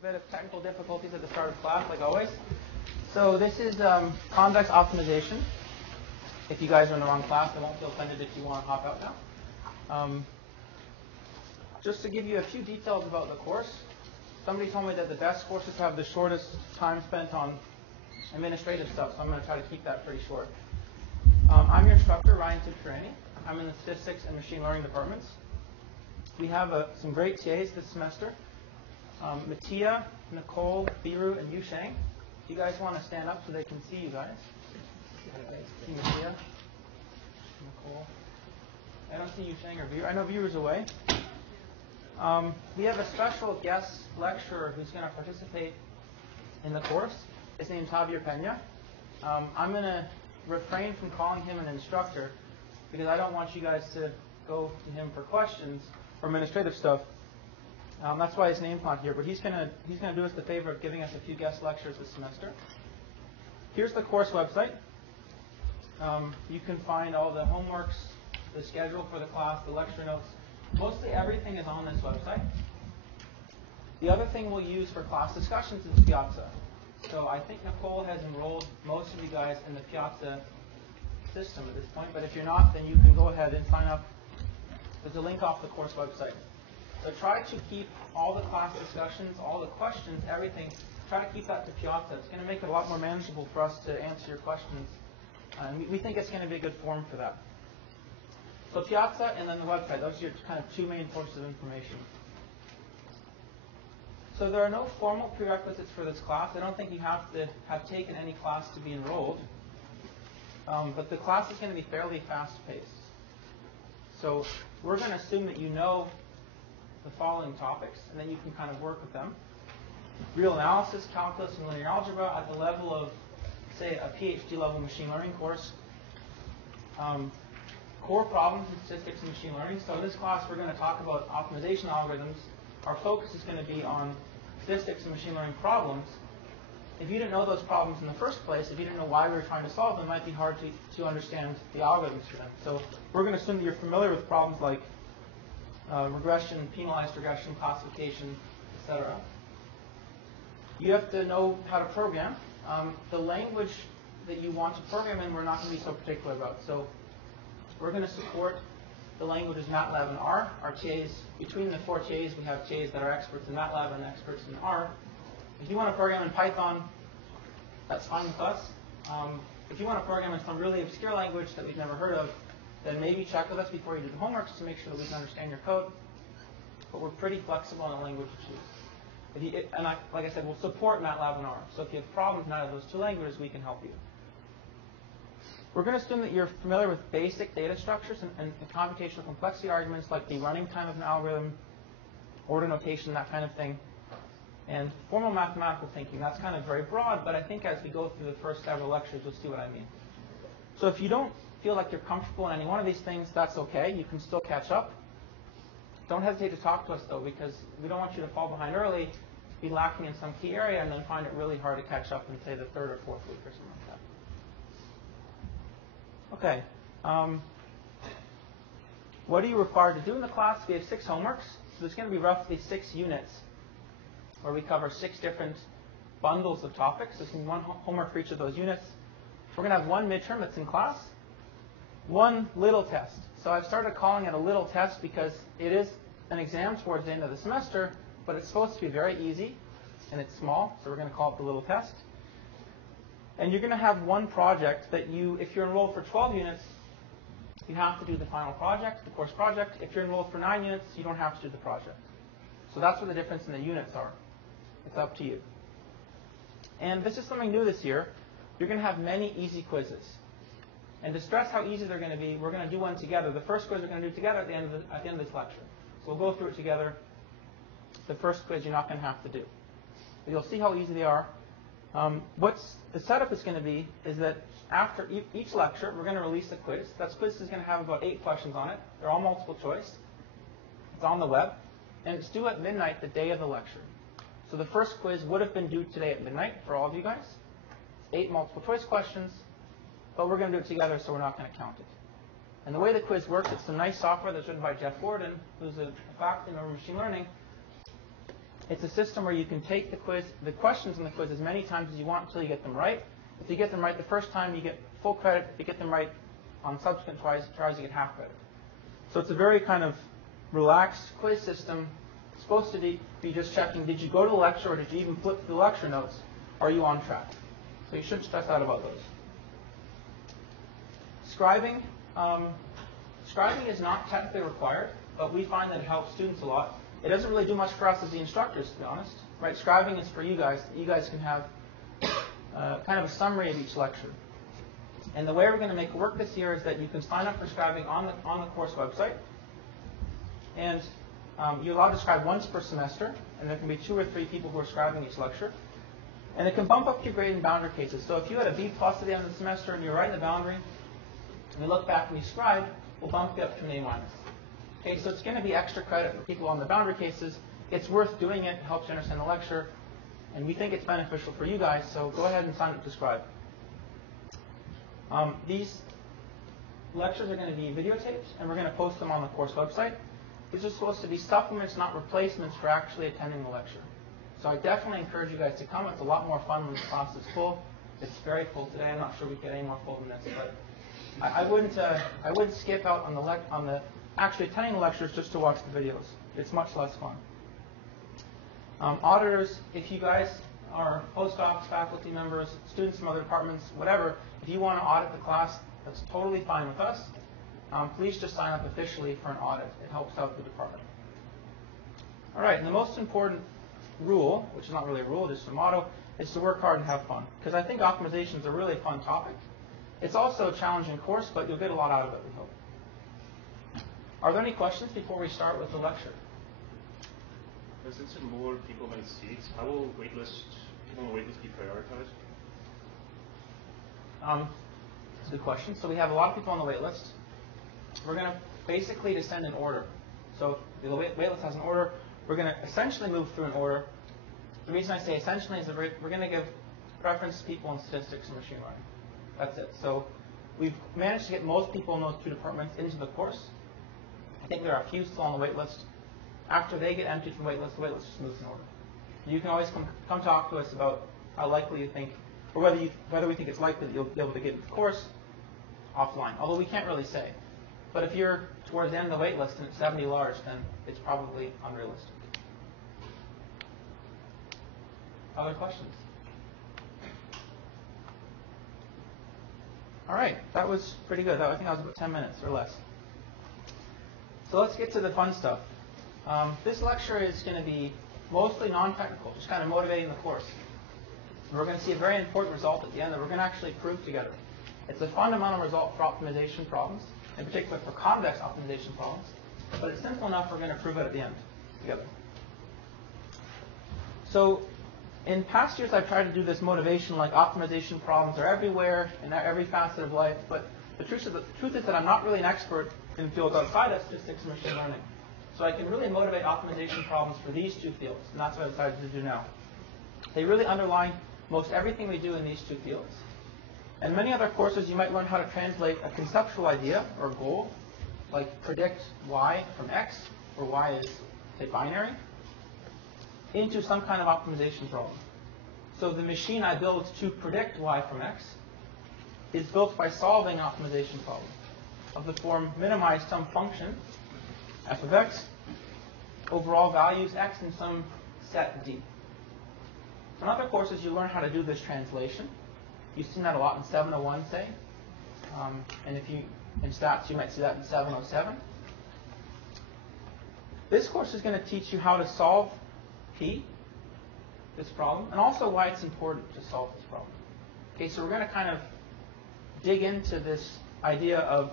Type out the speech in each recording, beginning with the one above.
a bit of technical difficulties at the start of class, like always. So this is convex optimization. If you guys are in the wrong class, I won't feel offended if you want to hop out now. Just to give you a few details about the course, somebody told me that the best courses have the shortest time spent on administrative stuff, so I'm going to try to keep that pretty short. I'm your instructor, Ryan Tibshirani. I'm in the statistics and machine learning departments. We have some great TAs this semester. Mattia, Nicole, Biru, and Yu Shang. You guys want to stand up so they can see you guys? See Mattia, Nicole. I don't see Yu Shang or Biru. I know Biru's away. We have a special guest lecturer who's going to participate in the course. His name's Javier Pena. I'm going to refrain from calling him an instructor because I don't want you guys to go to him for questions or administrative stuff. That's why his name's not here, but he's gonna do us the favor of giving us a few guest lectures this semester. Here's the course website. You can find all the homeworks, the schedule for the class, the lecture notes. Mostly everything is on this website. The other thing we'll use for class discussions is Piazza. So I think Nicole has enrolled most of you guys in the Piazza system at this point, but if you're not, then you can go ahead and sign up. There's a link off the course website. So try to keep all the class discussions, all the questions, everything, try to keep that to Piazza. It's going to make it a lot more manageable for us to answer your questions. And we think it's going to be a good forum for that. So Piazza and then the website, those are your kind of two main sources of information. So there are no formal prerequisites for this class. I don't think you have to have taken any class to be enrolled. But the class is going to be fairly fast-paced. So we're going to assume that you know the following topics, and then you can kind of work with them. Real analysis, calculus, and linear algebra at the level of, say, a PhD level machine learning course. Core problems in statistics and machine learning. So in this class, we're going to talk about optimization algorithms. Our focus is going to be on statistics and machine learning problems. If you didn't know those problems in the first place, if you didn't know why we were trying to solve them, it might be hard to understand the algorithms for them. So we're going to assume that you're familiar with problems like regression, penalized regression, classification, etc. You have to know how to program. The language that you want to program in, we're not going to be so particular about. So we're going to support the languages MATLAB and R. Our TAs, between the four TAs, we have TAs that are experts in MATLAB and experts in R. If you want to program in Python, that's fine with us. If you want to program in some really obscure language that we've never heard of, then maybe check with us before you do the homework to make sure that we can understand your code. But we're pretty flexible on the language to choose. Like I said, we'll support MATLAB and R. So if you have problems in either of those two languages, we can help you. We're going to assume that you're familiar with basic data structures and computational complexity arguments like the running time of an algorithm, order notation, that kind of thing. And formal mathematical thinking, that's kind of very broad, but I think as we go through the first several lectures, you'll see what I mean. So if you don't feel like you're comfortable in any one of these things, that's okay. You can still catch up. Don't hesitate to talk to us, though, because we don't want you to fall behind early, be lacking in some key area, and then find it really hard to catch up in, say, the third or fourth week or something like that. Okay. What are you required to do in the class? We have 6 homeworks. So there's going to be roughly 6 units where we cover 6 different bundles of topics. There's going to be one homework for each of those units. We're going to have one midterm that's in class, one little test. So I've started calling it a little test because it is an exam towards the end of the semester, but it's supposed to be very easy, and it's small, so we're going to call it the little test. And you're going to have one project that if you're enrolled for 12 units, you have to do the final project, the course project. If you're enrolled for 9 units, you don't have to do the project. So that's where the difference in the units are. It's up to you. And this is something new this year. You're going to have many easy quizzes. And to stress how easy they're going to be, we're going to do one together. The first quiz we're going to do together at the end of this lecture. So we'll go through it together. The first quiz you're not going to have to do. But you'll see how easy they are. What's the setup is going to be is that after each lecture, we're going to release a quiz. That quiz is going to have about 8 questions on it. They're all multiple choice. It's on the web. And it's due at midnight the day of the lecture. So the first quiz would have been due today at midnight for all of you guys. 8 multiple choice questions, but we're going to do it together, so we're not going to count it. And the way the quiz works, it's some nice software that's written by Jeff Gordon, who's a faculty member of machine learning. It's a system where you can take the questions in the quiz as many times as you want until you get them right. If you get them right the first time, you get full credit. If you get them right on subsequent tries, you get half credit. So it's a very kind of relaxed quiz system. It's supposed to be just checking, did you go to the lecture or did you even flip through the lecture notes? Are you on track? So you shouldn't stress out about those. Scribing. Scribing is not technically required, but we find that it helps students a lot. It doesn't really do much for us as the instructors, to be honest. Right? Scribing is for you guys. You guys can have kind of a summary of each lecture. And the way we're going to make it work this year is that you can sign up for scribing on the course website. And you're allowed to scribe once per semester, and there can be 2 or 3 people who are scribing each lecture. And it can bump up your grade in boundary cases. So if you had a B+ at the end of the semester and you're right in the boundary, and you look back and you scribe, we'll bump you up to an A-. Okay, so it's going to be extra credit for people on the boundary cases. It's worth doing it. It helps you understand the lecture. And we think it's beneficial for you guys, so go ahead and sign up to scribe. These lectures are going to be videotaped, and we're going to post them on the course website. These are supposed to be supplements, not replacements for actually attending the lecture. So I definitely encourage you guys to come. It's a lot more fun when the class is full. It's very full today. I'm not sure we get any more full than this, but I wouldn't skip out on the actually attending the lectures just to watch the videos. It's much less fun. Auditors, if you guys are postdocs, faculty members, students from other departments, whatever, if you want to audit the class, that's totally fine with us. Please just sign up officially for an audit. It helps out the department. All right, and the most important rule, which is not really a rule, just a motto, is to work hard and have fun. Because I think optimization is a really fun topic. It's also a challenging course, but you'll get a lot out of it, we hope. Are there any questions before we start with the lecture? Since there are more people than seats, how will people on the waitlist be prioritized? That's a good question. So we have a lot of people on the wait list. We're going to basically descend in order. So the wait list has an order. We're going to essentially move through an order. The reason I say essentially is that we're going to give preference to people in statistics and machine learning. That's it. So we've managed to get most people in those 2 departments into the course. I think there are a few still on the wait list. After they get emptied from the wait list just moves in order. You can always come talk to us about how likely you think, or whether we think it's likely that you'll be able to get into the course offline. Although we can't really say. But if you're towards the end of the wait list and it's 70 large, then it's probably unrealistic. Other questions? All right, that was pretty good. I think that was about 10 minutes or less. So let's get to the fun stuff. This lecture is going to be mostly non-technical, just kind of motivating the course. We're going to see a very important result at the end that we're going to actually prove together. It's a fundamental result for optimization problems, in particular for convex optimization problems, but it's simple enough we're going to prove it at the end together. So in past years I've tried to do this motivation, like optimization problems are everywhere in every facet of life, but the truth is that I'm not really an expert in fields outside of statistics and machine learning. So I can really motivate optimization problems for these 2 fields, and that's what I decided to do now. They really underline most everything we do in these 2 fields. In many other courses, you might learn how to translate a conceptual idea or goal, like predict y from x, where y is, say, binary, into some kind of optimization problem. So the machine I build to predict y from x is built by solving an optimization problem of the form minimize some function, f of x, overall values x in some set D. In other courses, you learn how to do this translation. You've seen that a lot in 701, say. And if you, in stats, you might see that in 707. This course is going to teach you how to solve P, this problem, and also why it's important to solve this problem. Okay, so we're going to kind of dig into this idea of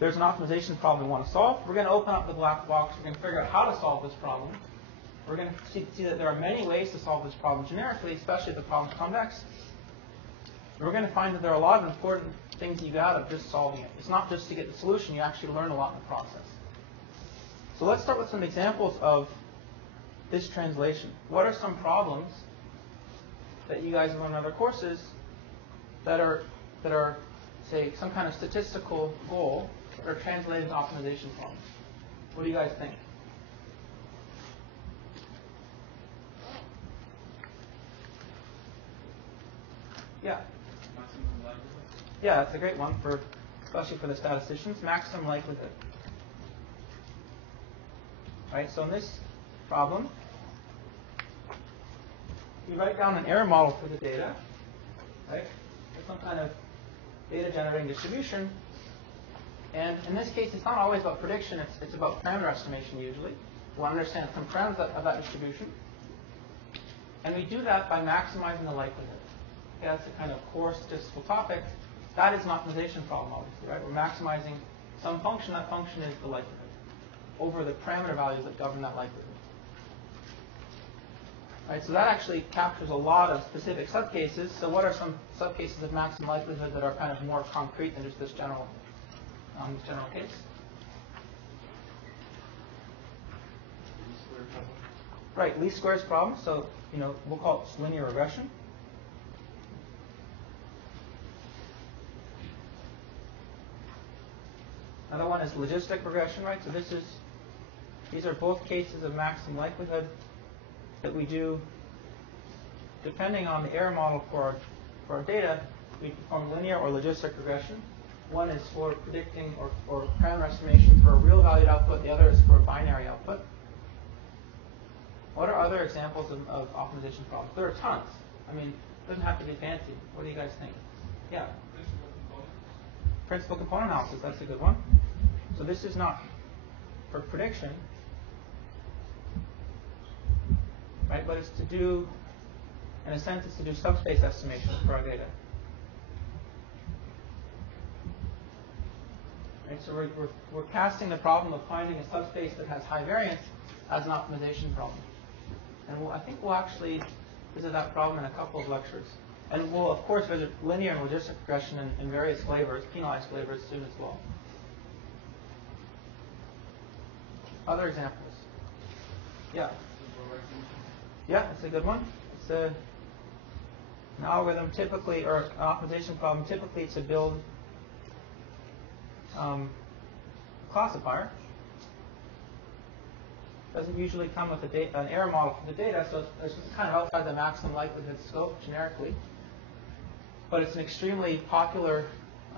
there's an optimization problem we want to solve. We're going to open up the black box. We're going to figure out how to solve this problem. We're going to see that there are many ways to solve this problem generically, especially if the problem's convex. And we're going to find that there are a lot of important things you get out of just solving it. It's not just to get the solution. You actually learn a lot in the process. So let's start with some examples of this translation. What are some problems that you guys learn in other courses that are say, some kind of statistical goal that are translated to optimization problems? What do you guys think? Yeah. Maximum likelihood. Yeah, that's a great one especially for the statisticians. Maximum likelihood. Right. So in this problem, we write down an error model for the data, right? With some kind of data generating distribution. And in this case, it's not always about prediction. It's about parameter estimation usually. We want to understand some parameters of that distribution. And we do that by maximizing the likelihood. Okay, that's a kind of core statistical topic. That is an optimization problem, obviously, right? We're maximizing some function. That function is the likelihood over the parameter values that govern that likelihood. Right, so that actually captures a lot of specific subcases. So what are some subcases of maximum likelihood that are kind of more concrete than just this general case? Least square problem. Right, least squares problem. So, we'll call it linear regression. Another one is logistic regression, right? So these are both cases of maximum likelihood that we do depending on the error model for our data. We perform linear or logistic regression. One is for predicting or parameter estimation for a real valued output. The other is for a binary output. What are other examples of optimization problems? There are tons. I mean, it doesn't have to be fancy. What do you guys think? Yeah. Principal component analysis. That's a good one. So this is not for prediction, right? But it's to do, in a sense, it's to do subspace estimation for our data. Right, so we're casting the problem of finding a subspace that has high variance as an optimization problem. And I think we'll actually visit that problem in a couple of lectures. And we'll, of course, visit linear and logistic regression in various flavors, penalized flavors soon as well. Other examples? Yeah. Yeah, that's a good one. It's an algorithm typically, or an optimization problem typically to build a classifier. Doesn't usually come with an error model for the data, so it's kind of outside the maximum likelihood scope generically. But it's an extremely popular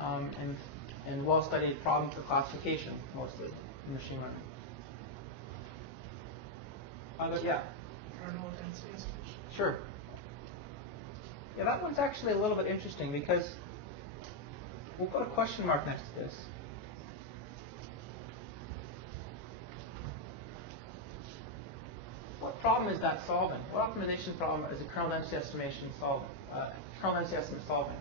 and well-studied problem for classification, mostly in machine learning. Yeah. Kernel density estimation. Sure. Yeah, that one's actually a little bit interesting because we'll put a question mark next to this. What problem is that solving? What optimization problem is a kernel density estimation solving? Kernel density estimate solving?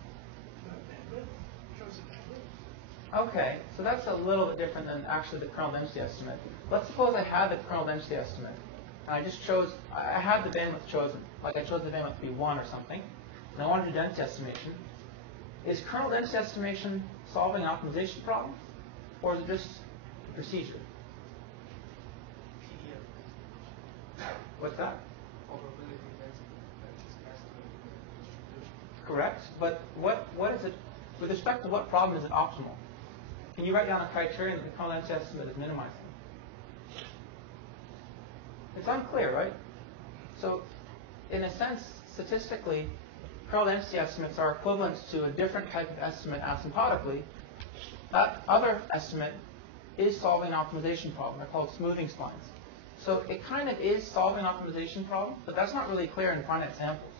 Okay, so that's a little bit different than actually the kernel density estimate. Let's suppose I had the kernel density estimate, and I just chose, I had the bandwidth chosen, like I chose the bandwidth to be 1 or something, and I wanted to do density estimation. Is kernel density estimation solving an optimization problem, or is it just a procedure? What's that? Probability density that is cast to the distribution. Correct, but what is it, with respect to what problem is it optimal? Can you write down a criterion that the kernel density estimate is minimizing? It's unclear, right? So, in a sense, statistically, kernel density estimates are equivalent to a different type of estimate asymptotically. That other estimate is solving an optimization problem. They're called smoothing splines. So it kind of is solving an optimization problem, but that's not really clear in finite samples,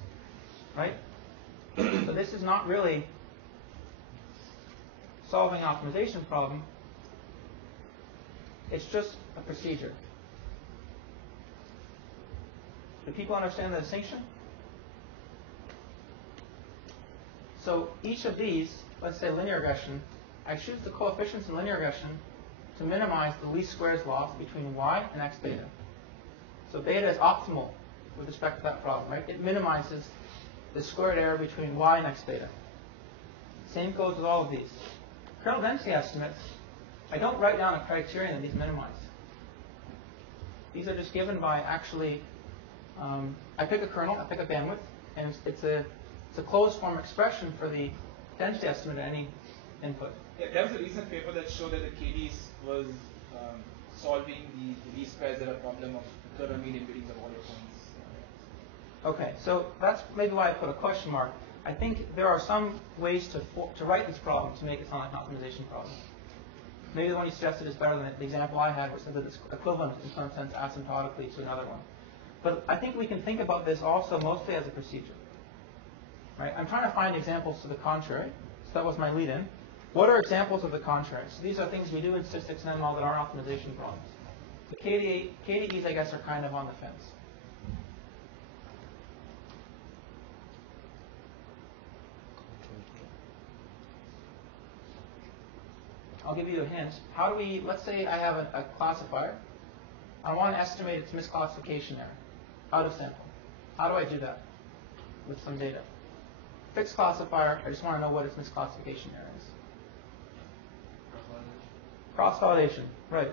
right? So this is not really solving an optimization problem. It's just a procedure. Do people understand the distinction? So each of these, let's say linear regression, I choose the coefficients in linear regression to minimize the least squares loss between y and x beta. So beta is optimal with respect to that problem, right? It minimizes the squared error between y and x beta. Same goes with all of these. Kernel density estimates, I don't write down a criterion that these minimize. These are just given by actually, I pick a kernel, I pick a bandwidth, and it's a closed form expression for the density estimate at any input. Yeah, there was a recent paper that showed that the KDs was solving the least squares error problem of kernel median fittings of all your points. Okay, so that's maybe why I put a question mark. I think there are some ways to write this problem to make it sound like an optimization problem. Maybe the one you suggested is better than the example I had, which said that it's equivalent in some sense asymptotically to another one. But I think we can think about this also mostly as a procedure. Right? I'm trying to find examples to the contrary. So that was my lead-in. What are examples of the contrary? So these are things we do in statistics and ML that aren't optimization problems. The KDEs, I guess, are kind of on the fence. I'll give you a hint. How do we, let's say I have a classifier. I want to estimate its misclassification error out of sample. How do I do that with some data? Fixed classifier, I just want to know what its misclassification error is. Cross-validation, right.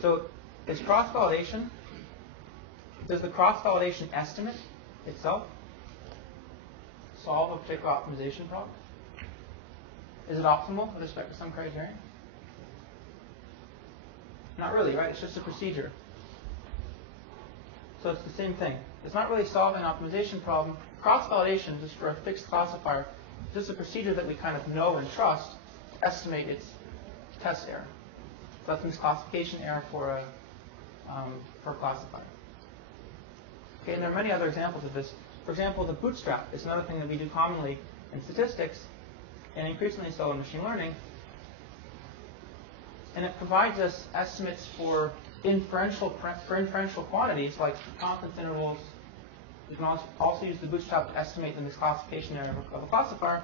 So is cross-validation, does the cross-validation estimate itself solve a particular optimization problem? Is it optimal with respect to some criterion? Not really, right? It's just a procedure. So it's the same thing. It's not really solving an optimization problem. Cross-validation, just for a fixed classifier, is just a procedure that we kind of know and trust to estimate its test error. So that's misclassification error for a classifier. Okay, and there are many other examples of this. For example, the bootstrap is another thing that we do commonly in statistics, and increasingly so in machine learning. And it provides us estimates for inferential quantities like confidence intervals. You can also use the bootstrap to estimate the misclassification error of a classifier.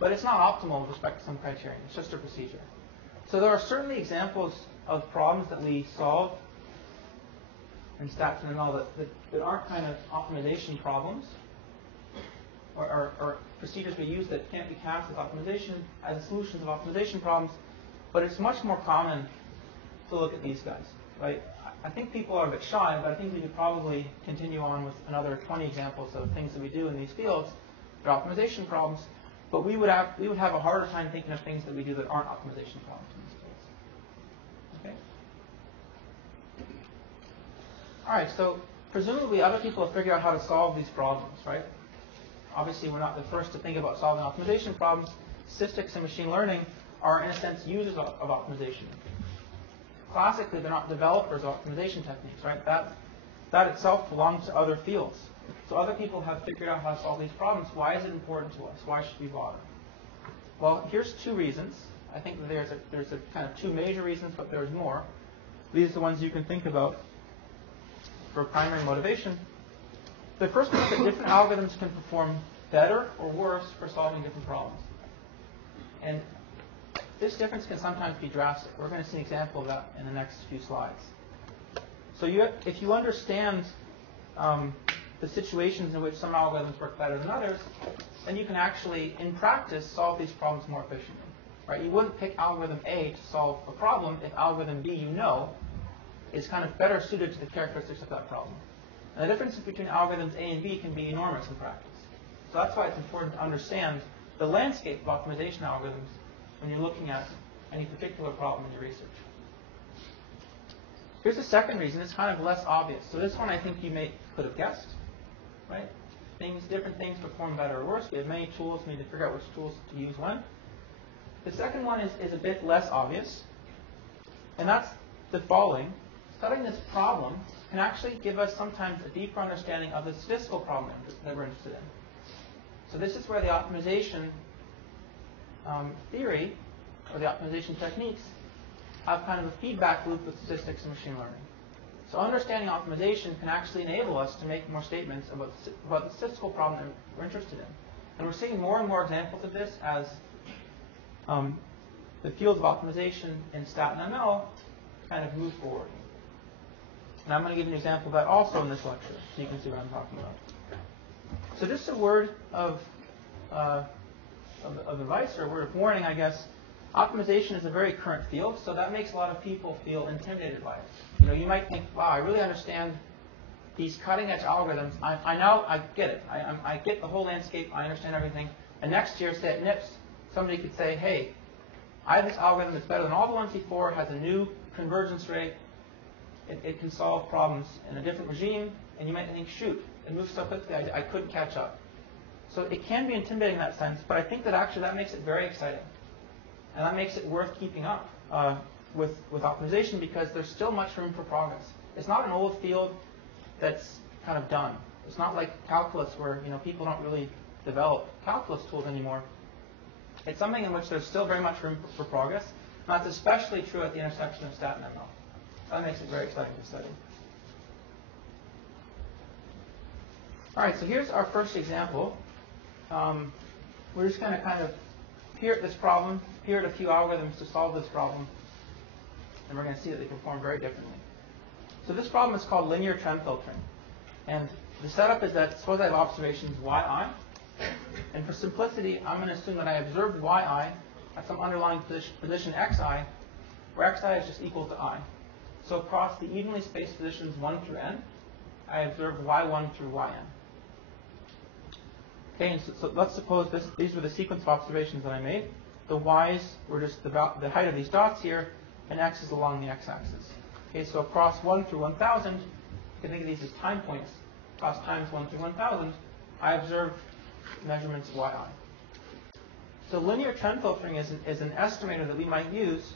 But it's not optimal with respect to some criterion. It's just a procedure. So there are certainly examples of problems that we solve in stats and ML that aren't kind of optimization problems, or procedures we use that can't be cast as optimization, as solutions of optimization problems. But it's much more common to look at these guys, right? I think people are a bit shy, but I think we could probably continue on with another 20 examples of things that we do in these fields that are optimization problems. But we would have a harder time thinking of things that we do that aren't optimization problems in this case. Okay. All right. So presumably other people have figured out how to solve these problems, right? Obviously, we're not the first to think about solving optimization problems. Statistics and machine learning are, in a sense, users of optimization. Classically, they're not developers of optimization techniques, right? That itself belongs to other fields. So other people have figured out how to solve these problems. Why is it important to us? Why should we bother? Well, here's two reasons. I think that there's a kind of two major reasons, but there's more. These are the ones you can think about for primary motivation. The first one is that different algorithms can perform better or worse for solving different problems. And this difference can sometimes be drastic. We're going to see an example of that in the next few slides. So if you understand the situations in which some algorithms work better than others, then you can actually, in practice, solve these problems more efficiently. Right? You wouldn't pick algorithm A to solve a problem if algorithm B, you know, is kind of better suited to the characteristics of that problem. And the differences between algorithms A and B can be enormous in practice. So that's why it's important to understand the landscape of optimization algorithms when you're looking at any particular problem in your research. Here's the second reason. It's kind of less obvious. So this one I think you could have guessed, right? Different things perform better or worse. We have many tools. We need to figure out which tools to use when. The second one is a bit less obvious, and that's the following. Studying this problem can actually give us sometimes a deeper understanding of the statistical problem that we're interested in. So this is where the optimization theory, or the optimization techniques, have kind of a feedback loop with statistics and machine learning. So understanding optimization can actually enable us to make more statements about the statistical problem that we're interested in. And we're seeing more and more examples of this as the fields of optimization in stat and ML kind of move forward. And I'm going to give you an example of that also in this lecture, so you can see what I'm talking about. So just a word of advice, or a word of warning, I guess. Optimization is a very current field, so that makes a lot of people feel intimidated by it. You know, you might think, wow, I really understand these cutting-edge algorithms. I get it. I get the whole landscape. I understand everything. And next year, say at NIPS, somebody could say, hey, I have this algorithm that's better than all the ones before, has a new convergence rate, it can solve problems in a different regime, and you might think, shoot, it moves so quickly, I couldn't catch up. So it can be intimidating in that sense, but I think that actually that makes it very exciting. And that makes it worth keeping up with optimization, because there's still much room for progress. It's not an old field that's kind of done. It's not like calculus where people don't really develop calculus tools anymore. It's something in which there's still very much room for progress. And that's especially true at the intersection of stat and ML. That makes it very exciting to study. All right, so here's our first example. We're just going to kind of peer at this problem, peer at a few algorithms to solve this problem, and we're going to see that they perform very differently. So this problem is called linear trend filtering. And the setup is that suppose I have observations yi, and for simplicity, I'm going to assume that I observed yi at some underlying position xi, where xi is just equal to I. So across the evenly spaced positions 1 through n, I observed y1 through yn. Okay, and so let's suppose these were the sequence of observations that I made. The y's were just the height of these dots here, and x is along the x-axis. Okay, so across 1 through 1,000, you can think of these as time points. Across times 1 through 1,000, I observe measurements of yi. So linear trend filtering is an estimator that we might use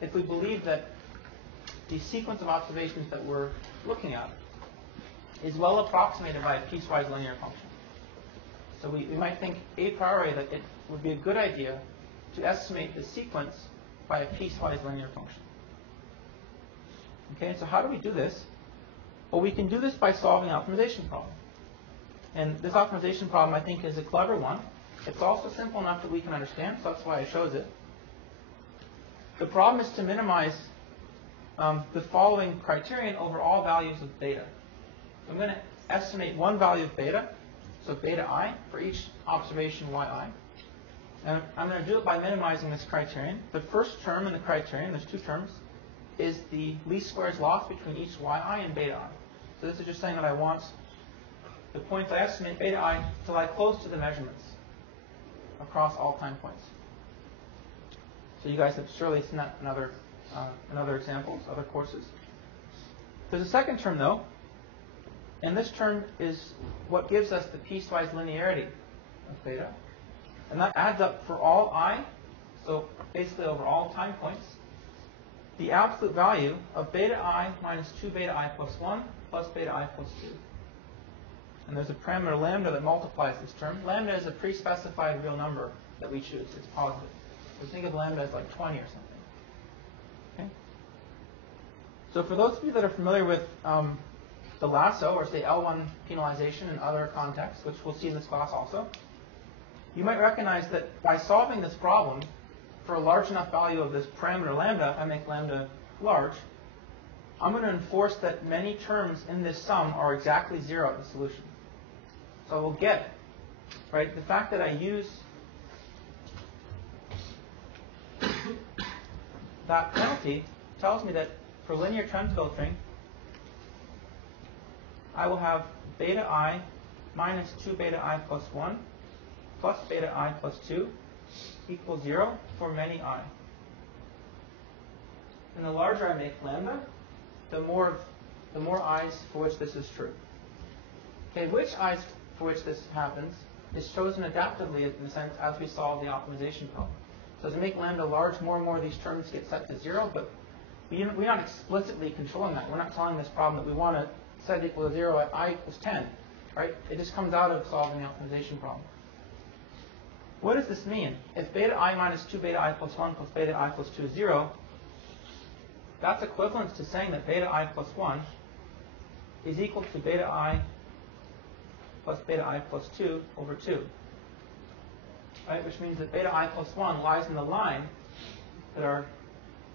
if we believe that the sequence of observations that we're looking at is well approximated by a piecewise linear function. So we might think a priori that it would be a good idea to estimate the sequence by a piecewise linear function. Okay, and so how do we do this? Well, we can do this by solving an optimization problem. And this optimization problem, I think, is a clever one. It's also simple enough that we can understand, so that's why I chose it. The problem is to minimize the following criterion over all values of beta. So I'm going to estimate one value of beta, so beta I, for each observation yi. And I'm going to do it by minimizing this criterion. The first term in the criterion, there's two terms, is the least squares loss between each yi and beta I. So this is just saying that I want the points I estimate beta I to lie close to the measurements across all time points. So you guys have surely seen that in other examples, other courses. There's a second term, though, and this term is what gives us the piecewise linearity of beta. And that adds up for all I, so basically over all time points, the absolute value of beta I minus 2 beta I plus 1 plus beta I plus 2. And there's a parameter lambda that multiplies this term. Lambda is a pre-specified real number that we choose. It's positive. So think of lambda as like 20 or something. Okay? So for those of you that are familiar with the lasso, or say L1 penalization in other contexts, which we'll see in this class also, you might recognize that by solving this problem for a large enough value of this parameter lambda, I make lambda large, I'm going to enforce that many terms in this sum are exactly 0 at the solution. So I will get, right, the fact that I use that penalty tells me that for linear trend filtering, I will have beta I minus 2 beta I plus 1 plus beta I plus 2 equals 0 for many I. And the larger I make lambda, the more i's for which this is true. Okay, which i's for which this happens is chosen adaptively in the sense as we solve the optimization problem. So as we make lambda large, more and more of these terms get set to 0, but we're not explicitly controlling that. We're not telling this problem that we want to set it equal to 0 at I equals 10. Right? It just comes out of solving the optimization problem. What does this mean? If beta I minus 2 beta I plus 1 plus beta I plus 2 is 0, that's equivalent to saying that beta I plus 1 is equal to beta I plus beta I plus 2 over 2. Right? Which means that beta I plus 1 lies in the line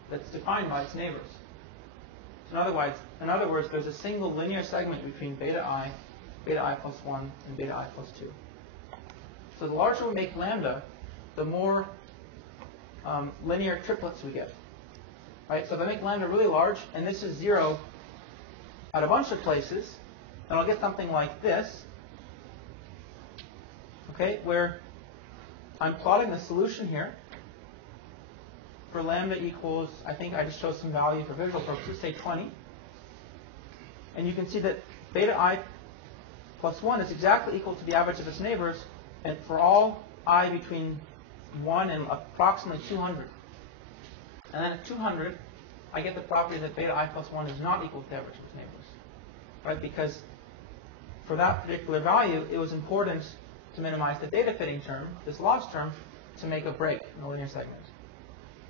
that's defined by its neighbors. So in other words, there's a single linear segment between beta I plus 1, and beta I plus 2. So the larger we make lambda, the more linear triplets we get. Right? So if I make lambda really large, and this is 0 at a bunch of places, then I'll get something like this, okay, where I'm plotting the solution here for lambda equals, I think I just chose some value for visual purposes, say 20. And you can see that beta I plus 1 is exactly equal to the average of its neighbors, and for all I between 1 and approximately 200. And then at 200, I get the property that beta I plus 1 is not equal to the average of its neighbors. Right? Because for that particular value, it was important to minimize the data fitting term, this loss term, to make a break in the linear segment.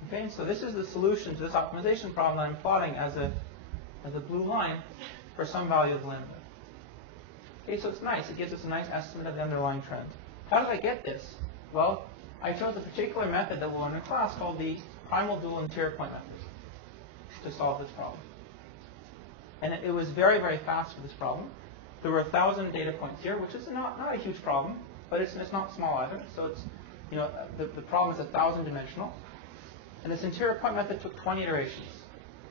Okay, so this is the solution to this optimization problem that I'm plotting as a blue line for some value of lambda. Okay, so it's nice. It gives us a nice estimate of the underlying trend. How did I get this? Well, I chose a particular method that we'll learn in class called the primal dual interior point method to solve this problem. And it was very, very fast for this problem. There were 1,000 data points here, which is not a huge problem, but it's not small either. So it's, the problem is 1,000 dimensional. And this interior point method took 20 iterations.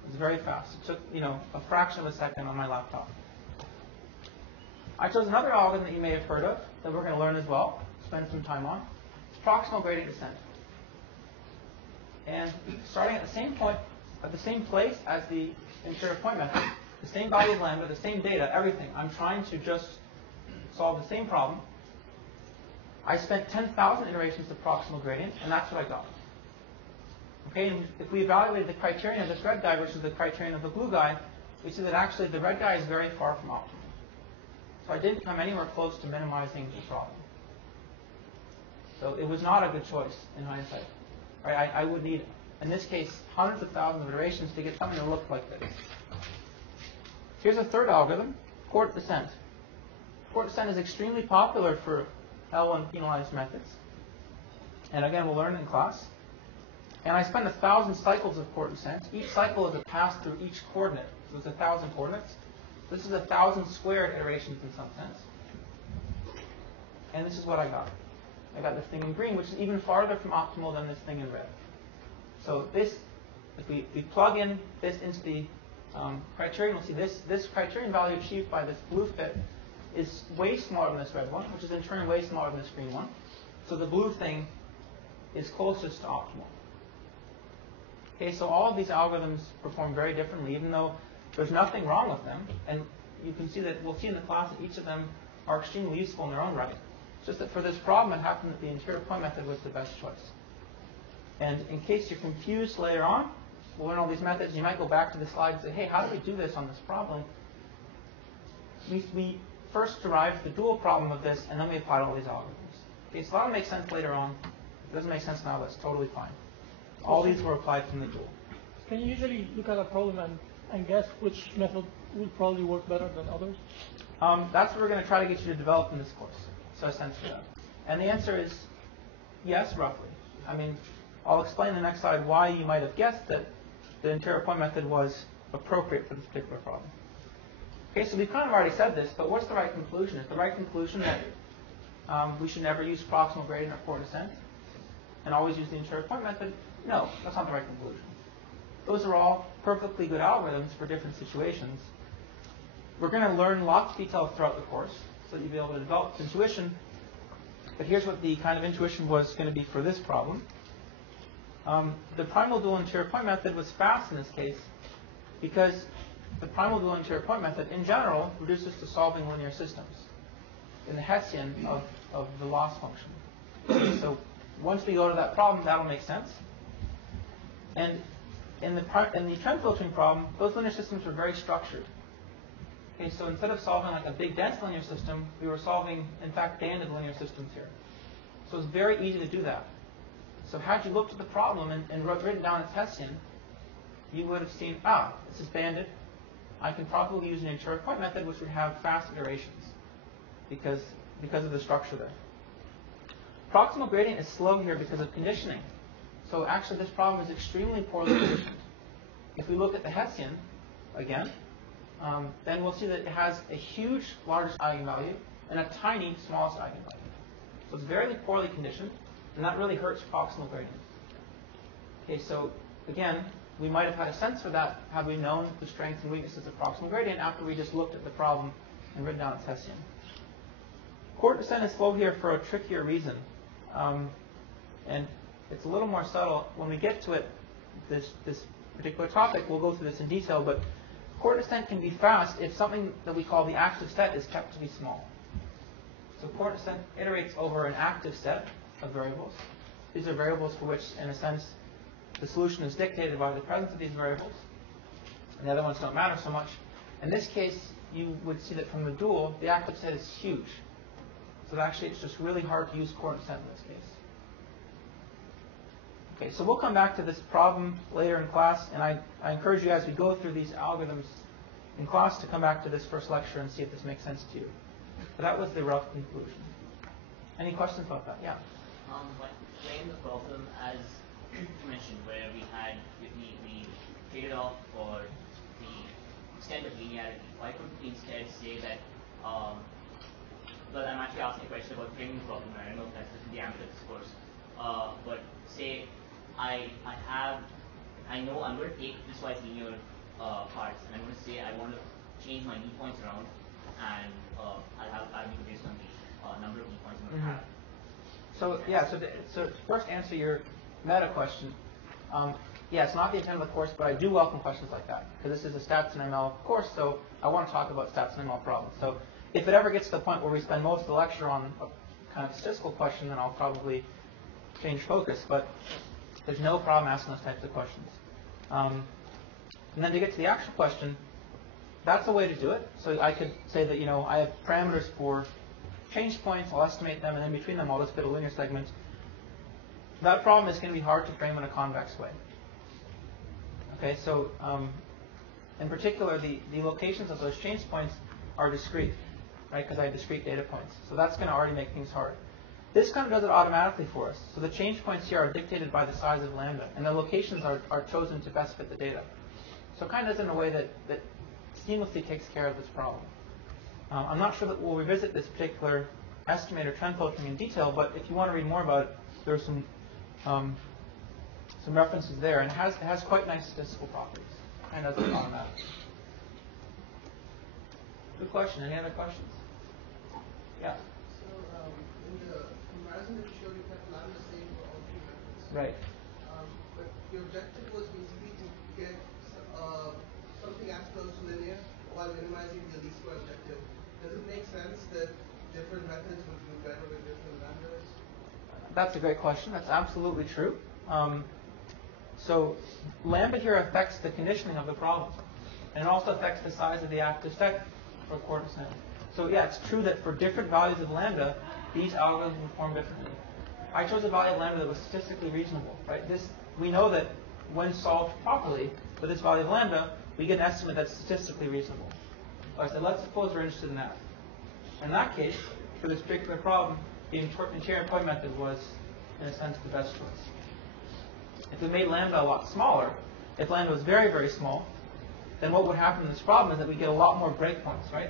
It was very fast. It took, a fraction of a second on my laptop. I chose another algorithm that you may have heard of that we're going to learn as well, spend some time on. It's proximal gradient descent. And starting at the same point, at the same place as the interior point method, the same value of lambda, the same data, everything. I'm trying to just solve the same problem. I spent 10,000 iterations of proximal gradient, and that's what I got. Okay, and if we evaluated the criterion of this red guy versus the criterion of the blue guy, we see that actually the red guy is very far from optimal. So I didn't come anywhere close to minimizing the problem. So it was not a good choice in hindsight. Right? I would need, in this case, hundreds of thousands of iterations to get something that looked like this. Here's a third algorithm, descent. Descent is extremely popular for L1 penalized methods. And again, we'll learn in class. And I spent 1,000 cycles of descent. Each cycle is a pass through each coordinate. So it's 1,000 coordinates. This is 1,000 squared iterations in some sense. And this is what I got. I got this thing in green, which is even farther from optimal than this thing in red. So this, if we plug in this into the criterion, we'll see this criterion value achieved by this blue fit is way smaller than this red one, which is in turn way smaller than this green one. So the blue thing is closest to optimal. Okay, so all of these algorithms perform very differently, even though there's nothing wrong with them. And you can see that, we'll see in the class that each of them are extremely useful in their own right. It's just that for this problem, it happened that the interior point method was the best choice. And in case you're confused later on, we'll learn all these methods. You might go back to the slide and say, hey, how do we do this on this problem? We first derived the dual problem of this, and then we applied all these algorithms. Okay, so that'll make sense later on. If it doesn't make sense now, that's totally fine. All these were applied from the dual. Can you usually look at a problem and guess which method would probably work better than others? That's what we're going to try to get you to develop in this course. So essentially that. And the answer is yes, roughly. I mean, I'll explain in the next slide why you might have guessed that the interior point method was appropriate for this particular problem. Okay, so we've kind of already said this, but what's the right conclusion? Is the right conclusion that we should never use proximal gradient or descent and always use the interior point method? No, that's not the right conclusion. Those are all perfectly good algorithms for different situations. We're going to learn lots of detail throughout the course so that you'll be able to develop intuition. But here's what the kind of intuition was going to be for this problem. The primal dual interior point method was fast in this case because the primal dual interior point method, in general, reduces to solving linear systems in the Hessian of the loss function. So once we go to that problem, that'll make sense. And in the trend filtering problem, those linear systems were very structured. Okay, so instead of solving like a big dense linear system, we were solving, in fact, banded linear systems here. So it's very easy to do that. So had you looked at the problem and written down its Hessian, you would have seen, this is banded. I can probably use an interior point method, which would have fast iterations because of the structure there. Proximal gradient is slow here because of conditioning. So actually, this problem is extremely poorly conditioned. If we look at the Hessian, again, then we'll see that it has a huge largest eigenvalue and a tiny smallest eigenvalue. So it's very poorly conditioned, and that really hurts proximal gradient. Okay, so again, we might have had a sense for that had we known the strengths and weaknesses of proximal gradient after we just looked at the problem and written down its Hessian. Court descent is slow here for a trickier reason. And it's a little more subtle. When we get to it, this particular topic, we'll go through this in detail, but coordinate descent can be fast if something that we call the active set is kept to be small. So coordinate descent iterates over an active set of variables. These are variables for which, in a sense, the solution is dictated by the presence of these variables. And the other ones don't matter so much. In this case, you would see that from the dual, the active set is huge. So actually, it's just really hard to use coordinate descent in this case. Okay, so we'll come back to this problem later in class, and I encourage you as we go through these algorithms in class to come back to this first lecture and see if this makes sense to you. But that was the rough conclusion. Any questions about that? Yeah. But frame the problem as you mentioned, where we traded off for the extent of linearity. Why couldn't we instead say that? Well, I'm actually asking a question about framing the problem. I don't know if that's the ambit of this course. But say I know I'm going to take this wise linear parts, and I'm going to say I want to change my knee points around, and I'll have parameter based on the number of knee points I'm going to have. So yeah, so to first answer your meta question, yeah, it's not the intent of the course, but I do welcome questions like that, because this is a stats and ML course, so I want to talk about stats and ML problems. So if it ever gets to the point where we spend most of the lecture on a kind of statistical question, then I'll probably change focus, but there's no problem asking those types of questions. And then to get to the actual question, that's a way to do it. So I could say that, you know, I have parameters for change points, I'll estimate them, and in between them I'll just fit a linear segment. That problem is going to be hard to frame in a convex way. Okay, so in particular, the locations of those change points are discrete, right, because I have discrete data points. So that's going to already make things hard. This kind of does it automatically for us. So the change points here are dictated by the size of lambda, and the locations are chosen to best fit the data. So it kind of does it in a way that seamlessly takes care of this problem. I'm not sure that we'll revisit this particular estimator trend filtering in detail, but if you want to read more about it, there are some references there, and it has quite nice statistical properties. Kind of does it automatically. Good question. Any other questions? Yeah. So in the comparison that you showed, you kept lambda same for all three methods. Right. But your objective was basically to get something as close to linear while minimizing the least square objective. Does it make sense that different methods would do better with different lambdas? That's a great question. That's absolutely true. So lambda here affects the conditioning of the problem, and it also affects the size of the active set for coordinate descent. So yeah, it's true that for different values of lambda, these algorithms will form differently. I chose a value of lambda that was statistically reasonable, right? We know that when solved properly for this value of lambda, we get an estimate that's statistically reasonable. So I said, let's suppose we're interested in that. In that case, for this particular problem, the interior point method was, in a sense, the best choice. If we made lambda a lot smaller, if lambda was very, very small, then what would happen in this problem is that we get a lot more breakpoints, right?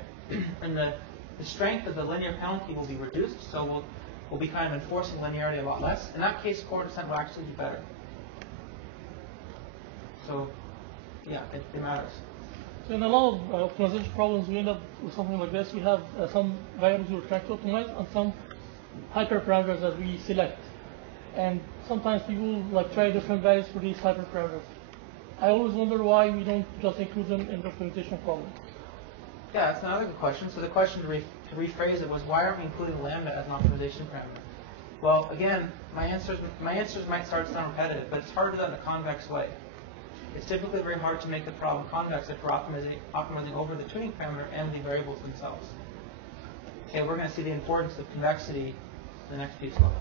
And the strength of the linear penalty will be reduced, so we'll be kind of enforcing linearity a lot less. In that case, coordinate descent will actually be better. So, yeah, it matters. So in a lot of optimization problems, we end up with something like this. We have some variables we're trying to optimize and some hyperparameters that we select. And sometimes people try different values for these hyperparameters. I always wonder why we don't just include them in the optimization problem. Yeah, that's another good question. So the question to rephrase it was, why aren't we including lambda as an optimization parameter? Well, again, my answers might start to sound repetitive, but it's hard to do that in a convex way. It's typically very hard to make the problem convex if we're optimizing over the tuning parameter and the variables themselves. Okay, we're going to see the importance of convexity in the next few slides.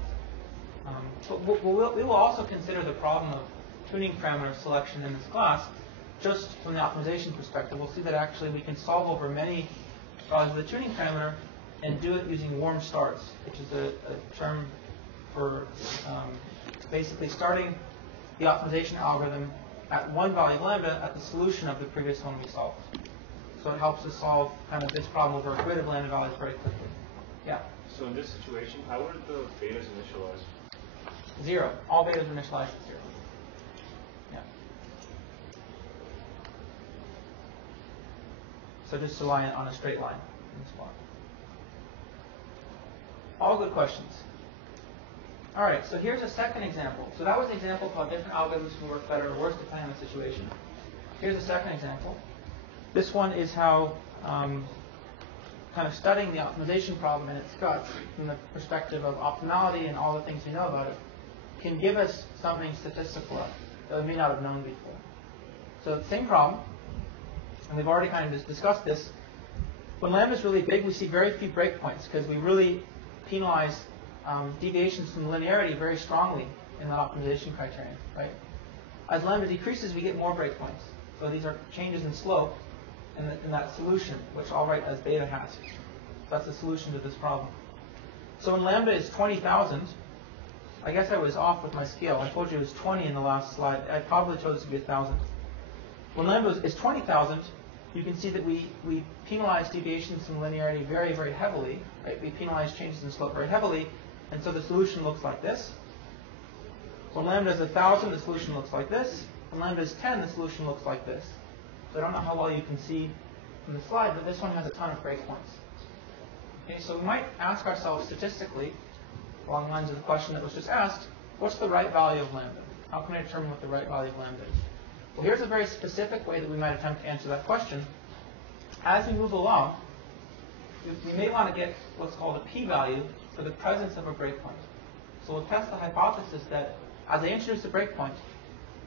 But we will also consider the problem of tuning parameter selection in this class. Just from the optimization perspective, we'll see that actually we can solve over many values of the tuning parameter and do it using warm starts, which is a term for basically starting the optimization algorithm at one value of lambda at the solution of the previous one we solved. So it helps us solve kind of this problem over a grid of lambda values very quickly. Yeah? So in this situation, how are the betas initialized? 0. All betas are initialized at 0. Yeah. So just rely on a straight line in this plot. All good questions. All right, so here's a second example. So that was an example of how different algorithms can work better or worse depending on the situation. Here's a second example. This one is how kind of studying the optimization problem in its guts from the perspective of optimality and all the things we know about it can give us something statistical that we may not have known before. So the same problem, and we've already kind of just discussed this. When lambda is really big, we see very few breakpoints because we really penalize deviations from linearity very strongly in the optimization criterion, right? As lambda decreases, we get more breakpoints. So these are changes in slope in that solution, which I'll write as beta hat. That's the solution to this problem. So when lambda is 20,000, I guess I was off with my scale. I told you it was 20 in the last slide. I probably chose it to be 1,000. When lambda is 20,000, you can see that we penalize deviations from linearity very, very heavily. Right? We penalize changes in slope very heavily, and so the solution looks like this. When lambda is 1,000, the solution looks like this. When lambda is 10, the solution looks like this. So I don't know how well you can see from the slide, but this one has a ton of breakpoints. Okay, so we might ask ourselves statistically, along the lines of the question that was just asked, what's the right value of lambda? How can I determine what the right value of lambda is? Well, here's a very specific way that we might attempt to answer that question. As we move along, we may want to get what's called a p-value for the presence of a breakpoint. So we'll test the hypothesis that as I introduce a breakpoint,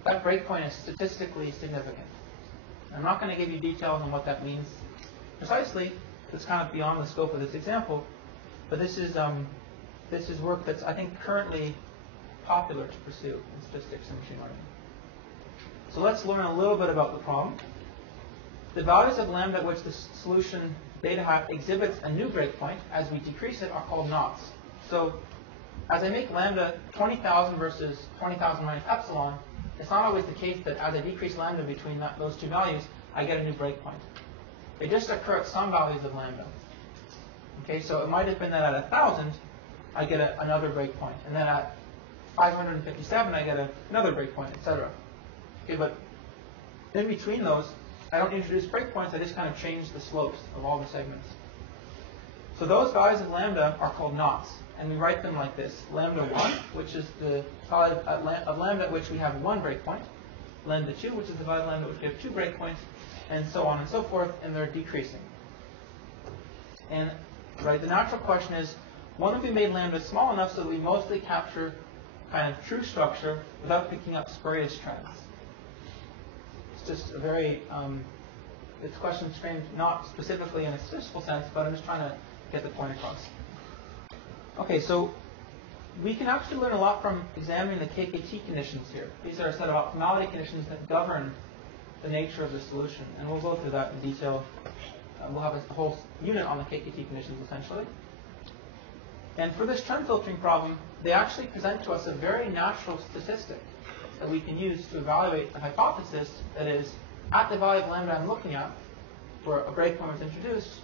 that breakpoint is statistically significant. I'm not going to give you details on what that means precisely. It's kind of beyond the scope of this example, but this is work that's, I think, currently popular to pursue in statistics and machine learning. So let's learn a little bit about the problem. The values of lambda at which the solution beta hat exhibits a new breakpoint as we decrease it are called knots. So as I make lambda 20,000 versus 20,000 minus epsilon, it's not always the case that as I decrease lambda between those two values, I get a new breakpoint. They just occur at some values of lambda. Okay, so it might have been that at 1,000, I get another breakpoint, and then at 557, I get another breakpoint, etc. Okay, but in between those, I don't introduce breakpoints, I just kind of change the slopes of all the segments. So those values of lambda are called knots, and we write them like this. Lambda 1, which is the value of lambda at which we have one breakpoint. Lambda 2, which is the value of lambda at which we have two breakpoints, and so on and so forth, and they're decreasing. And right, the natural question is, when have we made lambda small enough so that we mostly capture kind of true structure without picking up spurious trends? It's just a very, this question is framed not specifically in a statistical sense, but I'm just trying to get the point across. Okay, so we can actually learn a lot from examining the KKT conditions here. These are a set of optimality conditions that govern the nature of the solution, and we'll go through that in detail. We'll have a whole unit on the KKT conditions, essentially. And for this trend filtering problem, they actually present to us a very natural statistic that we can use to evaluate the hypothesis that is, at the value of lambda I'm looking at, where a breakpoint was introduced,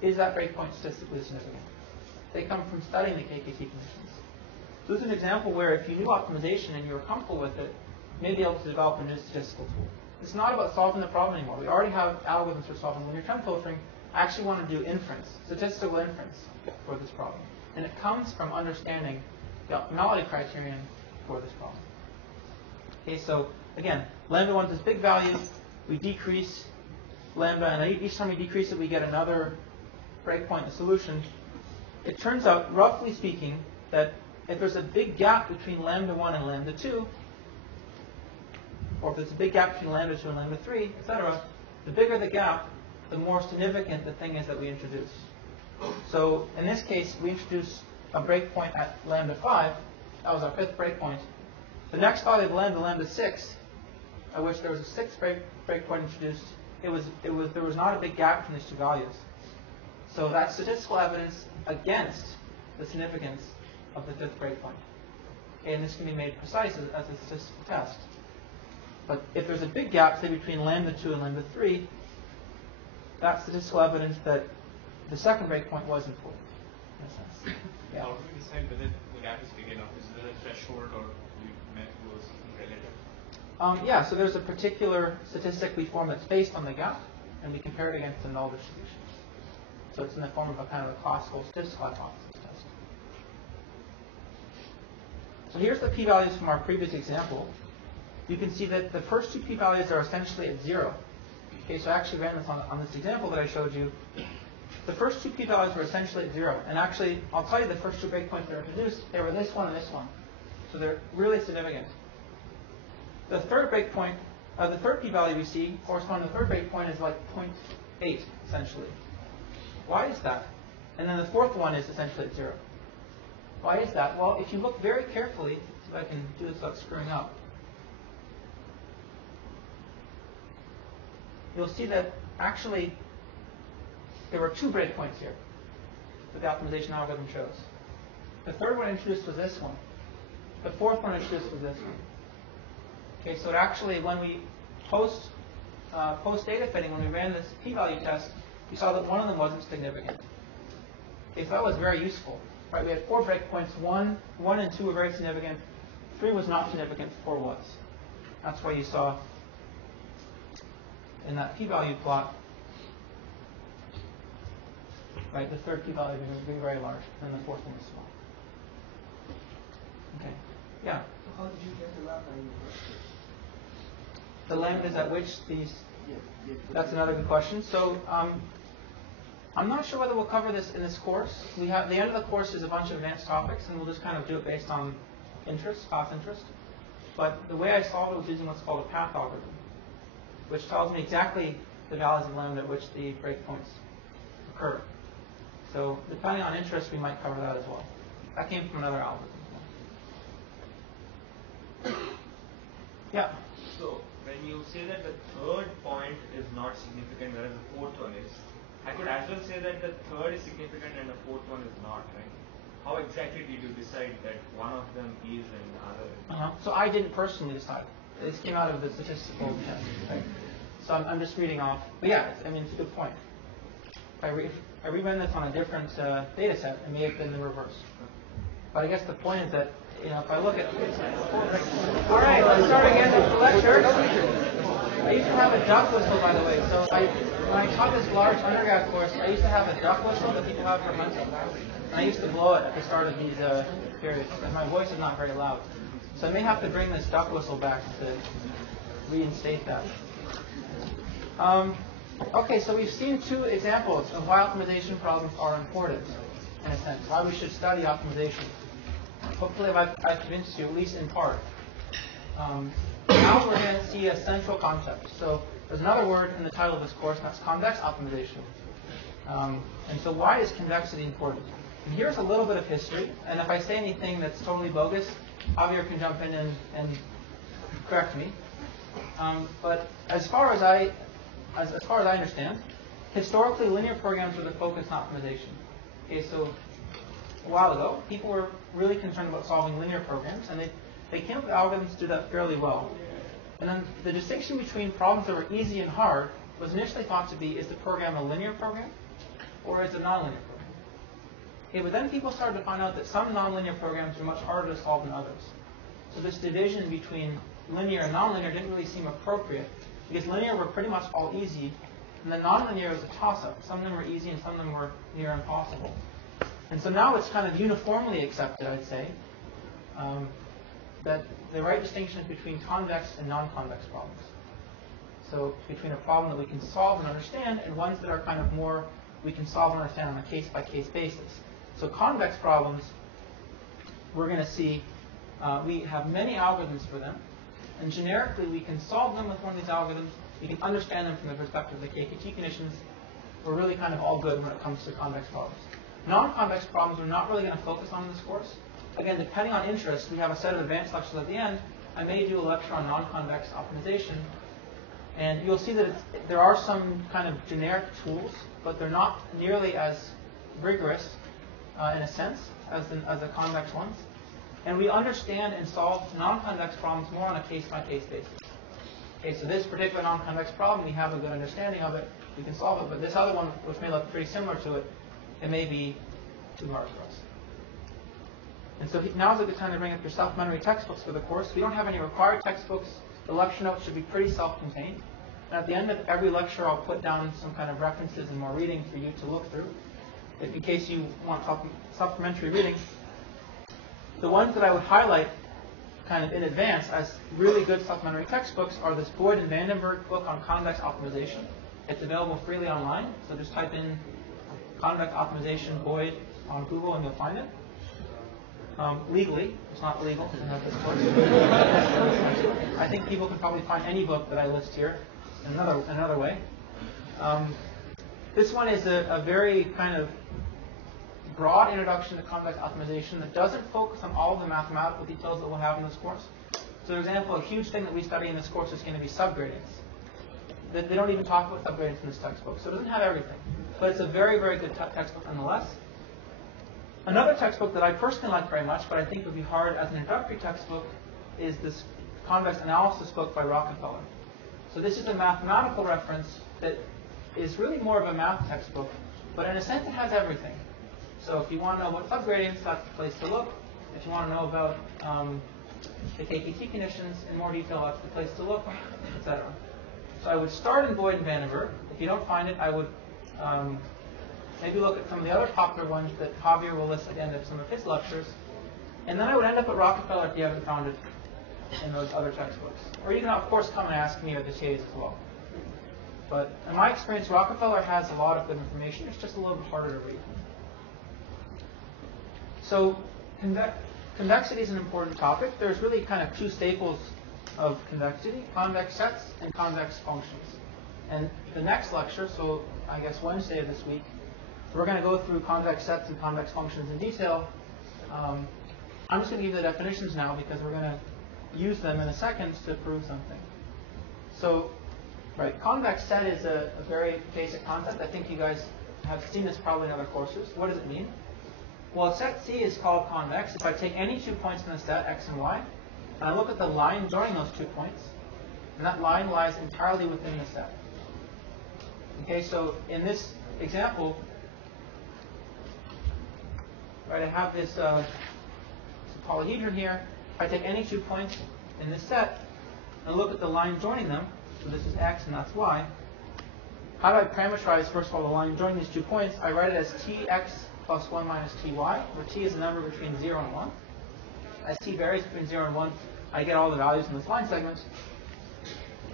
is that breakpoint statistically significant? They come from studying the KKT conditions. So this is an example where if you knew optimization and you were comfortable with it, you may be able to develop a new statistical tool. It's not about solving the problem anymore. We already have algorithms for solving linear trend filtering. I actually want to do inference, statistical inference for this problem. And it comes from understanding the optimality criterion for this problem. Okay, so again, lambda 1 is this big value. We decrease lambda, and each time we decrease it, we get another breakpoint in the solution. It turns out, roughly speaking, that if there's a big gap between lambda 1 and lambda 2, or if there's a big gap between lambda 2 and lambda 3, etc., the bigger the gap, the more significant the thing is that we introduce. So in this case, we introduce a breakpoint at lambda 5. That was our fifth breakpoint. The next value of lambda 6, at which there was a sixth breakpoint introduced, there was not a big gap between these two values. So that's statistical evidence against the significance of the fifth breakpoint. Okay, and this can be made precise as a statistical test. But if there's a big gap, say between lambda 2 and lambda 3, that's statistical evidence that the second breakpoint was important, in a sense. Yeah. How do we decide whether the gap is big enough? Is there a threshold, or do we measure something relative? Yeah, so there's a particular statistic we form that's based on the gap, and we compare it against the null distribution. So it's in the form of a kind of a classical statistical hypothesis test. So here's the p-values from our previous example. You can see that the first two p-values are essentially at 0. Okay, so I actually ran this on this example that I showed you. The first two p-values were essentially at 0. And actually, I'll tell you the first two breakpoints that are introduced, they were this one and this one. So they're really significant. The third breakpoint, the third p-value we see corresponding to the third breakpoint is like 0.8, essentially. Why is that? And then the fourth one is essentially at 0. Why is that? Well, if you look very carefully, if I can do this without screwing up, you'll see that actually there were two breakpoints here that the optimization algorithm shows. The third one introduced was this one. The fourth one introduced was this one. Okay, so it actually, when we post data fitting, when we ran this p-value test, we saw that one of them wasn't significant. Okay, so that was very useful. Right, we had 4 breakpoints. 1 and 2 were very significant. 3 was not significant. 4 was. That's why you saw in that p-value plot, right, the third p-value was very large, and the fourth one was small. Okay, yeah. So how did you get the lambda in the first place? The lambdas at which these. Yes. That's another good question. So I'm not sure whether we'll cover this in this course. We have the end of the course is a bunch of advanced topics, and we'll just kind of do it based on interest, class interest. But the way I solved it was using what's called a path algorithm, which tells me exactly the values of lambda at which the breakpoints occur. So depending on interest, we might cover that as well. That came from another algorithm. Yeah. So when you say that the third point is not significant, whereas the fourth one is, I could as well say that the third is significant and the fourth one is not, right? How exactly did you decide that one of them is and the other is? So I didn't personally decide. This came out of the statistical test. Right? So I'm just reading off. But yeah, it's a good point. If I reran this on a different data set, it may have been the reverse. But I guess the point is that, if I look at... All right, let's start again with the lecture. I used to have a duck whistle, by the way. So when I taught this large undergrad course, I used to have a duck whistle that people have for hunting. And I used to blow it at the start of these periods. And my voice is not very loud. So I may have to bring this duck whistle back to reinstate that. Okay, so we've seen 2 examples of why optimization problems are important, in a sense, why we should study optimization. Hopefully I've convinced you, at least in part. Now we're going to see a central concept. So there's another word in the title of this course, and that's convex optimization. And so why is convexity important? And here's a little bit of history, and if I say anything that's totally bogus, Javier can jump in and correct me. But as far as I understand, historically linear programs were the focus in optimization. Okay, so a while ago, people were really concerned about solving linear programs, and they came up with algorithms to do that fairly well. And then the distinction between problems that were easy and hard was initially thought to be, is the program a linear program, or is it a nonlinear program? Okay, but then people started to find out that some nonlinear programs were much harder to solve than others. So this division between linear and nonlinear didn't really seem appropriate, because linear were pretty much all easy, and the nonlinear was a toss-up. Some of them were easy, and some of them were near impossible. And so now it's kind of uniformly accepted, I'd say, that the right distinction is between convex and non-convex problems. So between a problem that we can solve and understand, and ones that are kind of more we can solve and understand on a case-by-case basis. So convex problems, we're going to see, we have many algorithms for them, and generically we can solve them with one of these algorithms. We can understand them from the perspective of the KKT conditions. We're really kind of all good when it comes to convex problems. Non-convex problems we're not really going to focus on in this course. Again, depending on interest, we have a set of advanced lectures at the end. I may do a lecture on non-convex optimization. And you'll see that there are some kind of generic tools, but they're not nearly as rigorous, in a sense, as the convex ones. And we understand and solve non-convex problems more on a case-by-case basis. Okay, so this particular non-convex problem, we have a good understanding of it. We can solve it. But this other one, which may look pretty similar to it, it may be too hard for us. And so now's a good time to bring up your supplementary textbooks for the course. We don't have any required textbooks. The lecture notes should be pretty self-contained. And at the end of every lecture, I'll put down some kind of references and more reading for you to look through, in case you want supplementary reading. The ones that I would highlight, kind of in advance as really good supplementary textbooks are this Boyd and Vandenberg book on convex optimization. It's available freely online, so just type in convex optimization Boyd on Google and you'll find it. Legally, it's not illegal to have this book. I think people can probably find any book that I list here in another way. This one is a very kind of broad introduction to convex optimization that doesn't focus on all of the mathematical details that we'll have in this course. So, for example, a huge thing that we study in this course is going to be subgradients. They don't even talk about subgradients in this textbook, so it doesn't have everything. But it's a very, very good textbook nonetheless. Another textbook that I personally like very much, but I think would be hard as an introductory textbook, is this convex analysis book by Rockefeller. So this is a mathematical reference that is really more of a math textbook, but in a sense it has everything. So if you want to know about subgradients, that's the place to look. If you want to know about the KPT conditions in more detail, that's the place to look, etc. So I would start in Boyd and Vandenberg. If you don't find it, I would maybe look at some of the other popular ones that Javier will list at the end of some of his lectures. And then I would end up at Rockefeller if you haven't found it in those other textbooks. Or you can, of course, come and ask me or the TAs as well. But in my experience, Rockefeller has a lot of good information. It's just a little bit harder to read. So convexity is an important topic. There's really kind of two staples of convexity: convex sets and convex functions. And the next lecture, so I guess Wednesday of this week, we're going to go through convex sets and convex functions in detail. I'm just going to give you the definitions now because we're going to use them in a second to prove something. So, right, convex set is a very basic concept. I think you guys have seen this probably in other courses. What does it mean? Well, set C is called convex if I take any 2 points in the set, x and y, and I look at the line joining those 2 points, and that line lies entirely within the set. Okay, so in this example, right, I have this polyhedron here. If I take any 2 points in this set and look at the line joining them, so this is x and that's y, how do I parameterize, first of all, the line joining these 2 points? I write it as tx plus 1 minus ty, where t is a number between 0 and 1. As t varies between 0 and 1, I get all the values in this line segment.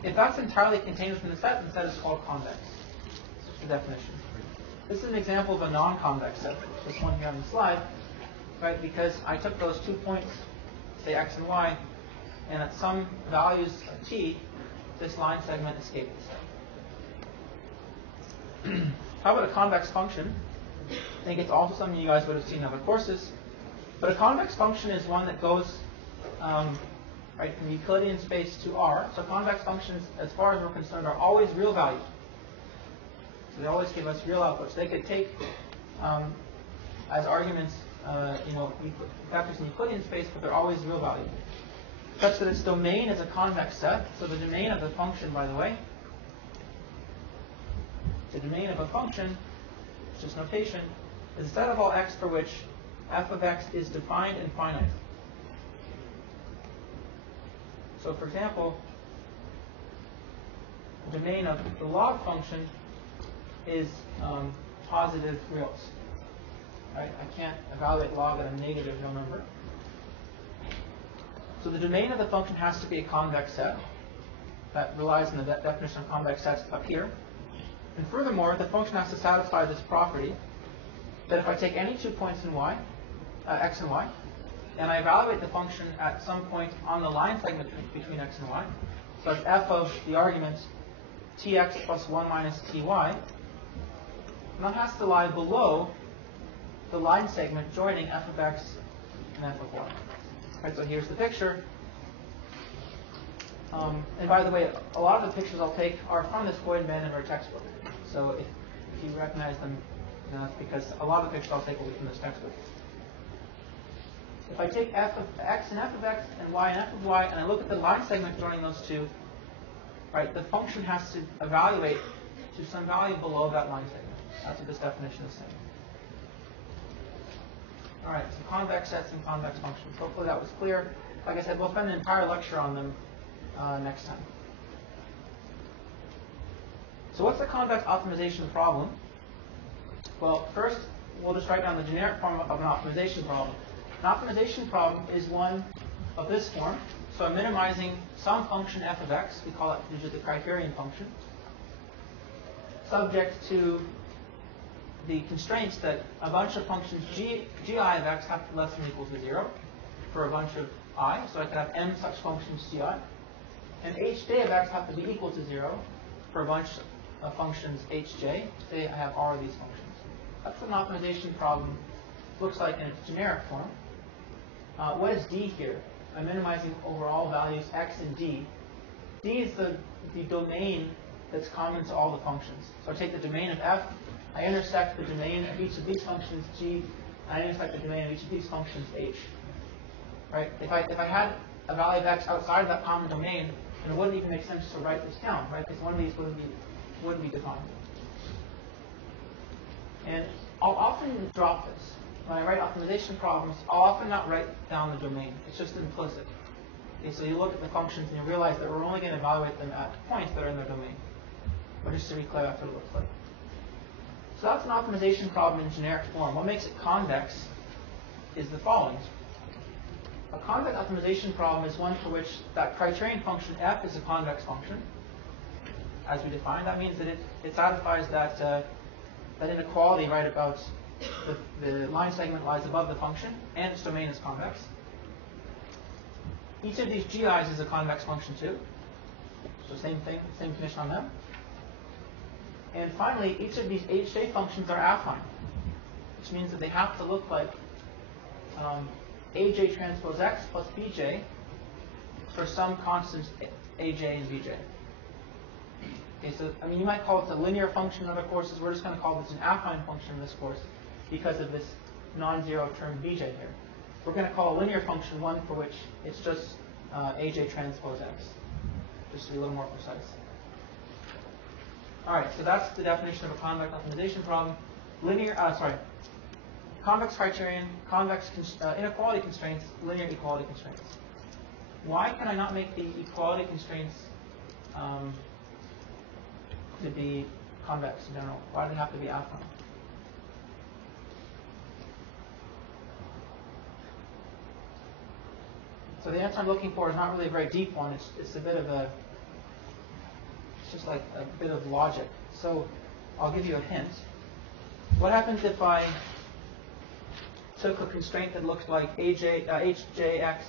If that's entirely contained within the set is called convex. That's the definition. This is an example of a non-convex set, this one here on the slide, right? Because I took those 2 points, say x and y, and at some values of t, this line segment escaped the set. How about a convex function? I think it's also something you guys would have seen in other courses. But a convex function is one that goes right from Euclidean space to R. So convex functions, as far as we're concerned, are always real valued. So they always give us real outputs. They could take as arguments, vectors in Euclidean space, but they're always real valued. Such that its domain is a convex set. So the domain of the function, by the way, the domain of a function, just notation, is a set of all x for which f of x is defined and finite. So for example, the domain of the log function is positive reals. Right? I can't evaluate log at a negative real number. So the domain of the function has to be a convex set. That relies on the definition of convex sets up here. And furthermore, the function has to satisfy this property that if I take any 2 points in y, x and y, and I evaluate the function at some point on the line segment between x and y, so it's f of the argument tx plus 1 minus ty, and that has to lie below the line segment joining f of x and f of y. Right, so here's the picture. And by the way, a lot of the pictures I'll take are from this Boyd and Vandenberg textbook. So if you recognize them, that's because a lot of the pictures I'll take will be from this textbook. If I take f of x and f of x and y and f of y, and I look at the line segment joining those two, right, the function has to evaluate to some value below that line segment. That's what this definition is saying. All right, so convex sets and convex functions. Hopefully that was clear. Like I said, we'll spend an entire lecture on them next time. So what's the convex optimization problem? Well, first, we'll just write down the generic form of an optimization problem. An optimization problem is one of this form. So I'm minimizing some function f of x. We call it usually the criterion function, subject to the constraints that a bunch of functions gi of x have to be less than or equal to 0 for a bunch of I. So I could have m such functions gi. And hj of x have to be equal to 0 for a bunch of functions hj. Say I have r of these functions. That's what an optimization problem looks like in its generic form. What is d here? I'm minimizing over all values x and d. D is the domain that's common to all the functions. So I take the domain of f, I intersect the domain of each of these functions g, and I intersect the domain of each of these functions h. Right? If I had a value of x outside of that common domain, then it wouldn't even make sense to write this down, right? Because one of these wouldn't be defined. And I'll often drop this. When I write optimization problems, I'll often not write down the domain. It's just implicit. Okay, so you look at the functions and you realize that we're only going to evaluate them at points that are in their domain. But just to be clear, that's what it looks like. So that's an optimization problem in generic form. What makes it convex is the following. A convex optimization problem is one for which that criterion function f is a convex function, as we defined. That means that it satisfies that inequality right about the line segment lies above the function, and its domain is convex. Each of these gi's is a convex function too. So same thing, same condition on them. And finally, each of these hj functions are affine, which means that they have to look like aj transpose x plus bj for some constants aj and bj. Okay, so I mean you might call it a linear function in other courses. We're just going to call this an affine function in this course because of this non-zero term bj here. We're going to call a linear function one for which it's just aj transpose x, just to be a little more precise. All right, so that's the definition of a convex optimization problem. Convex criterion, convex inequality constraints, linear equality constraints. Why can I not make the equality constraints to be convex in general? Why do they have to be affine? So the answer I'm looking for is not really a very deep one. It's a bit of a, it's just like a bit of logic. So I'll give you a hint. What happens if I took a constraint that looked like hjx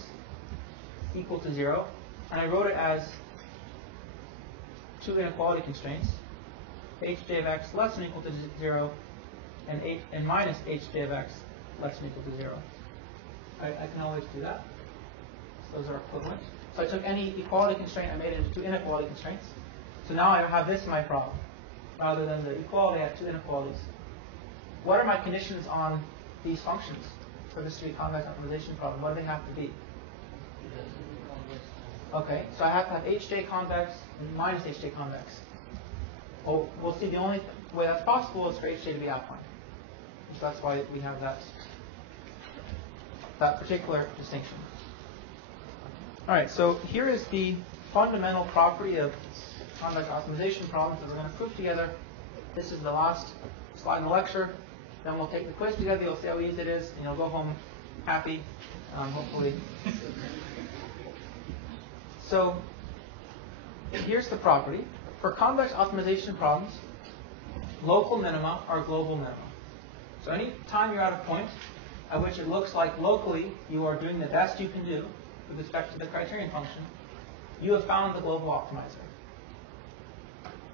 equal to 0, and I wrote it as two inequality constraints, hj of x less than or equal to 0, and minus hj of x less than or equal to 0. I can always do that. Those are equivalent. So I took any equality constraint, I made it into two inequality constraints. So now I have this in my problem. Rather than the equality, I have two inequalities. What are my conditions on these functions for this to be a convex optimization problem? What do they have to be? Okay, so I have to have hj convex and minus hj convex. Well, we'll see the only way that's possible is for hj to be affine. So that's why we have that particular distinction. All right, so here is the fundamental property of convex optimization problems that we're going to prove together. This is the last slide in the lecture. Then we'll take the quiz together. You'll see how easy it is, and you'll go home happy, hopefully. So here's the property. For convex optimization problems, local minima are global minima. So any time you're at a point at which it looks like locally you are doing the best you can do with respect to the criterion function, you have found the global optimizer.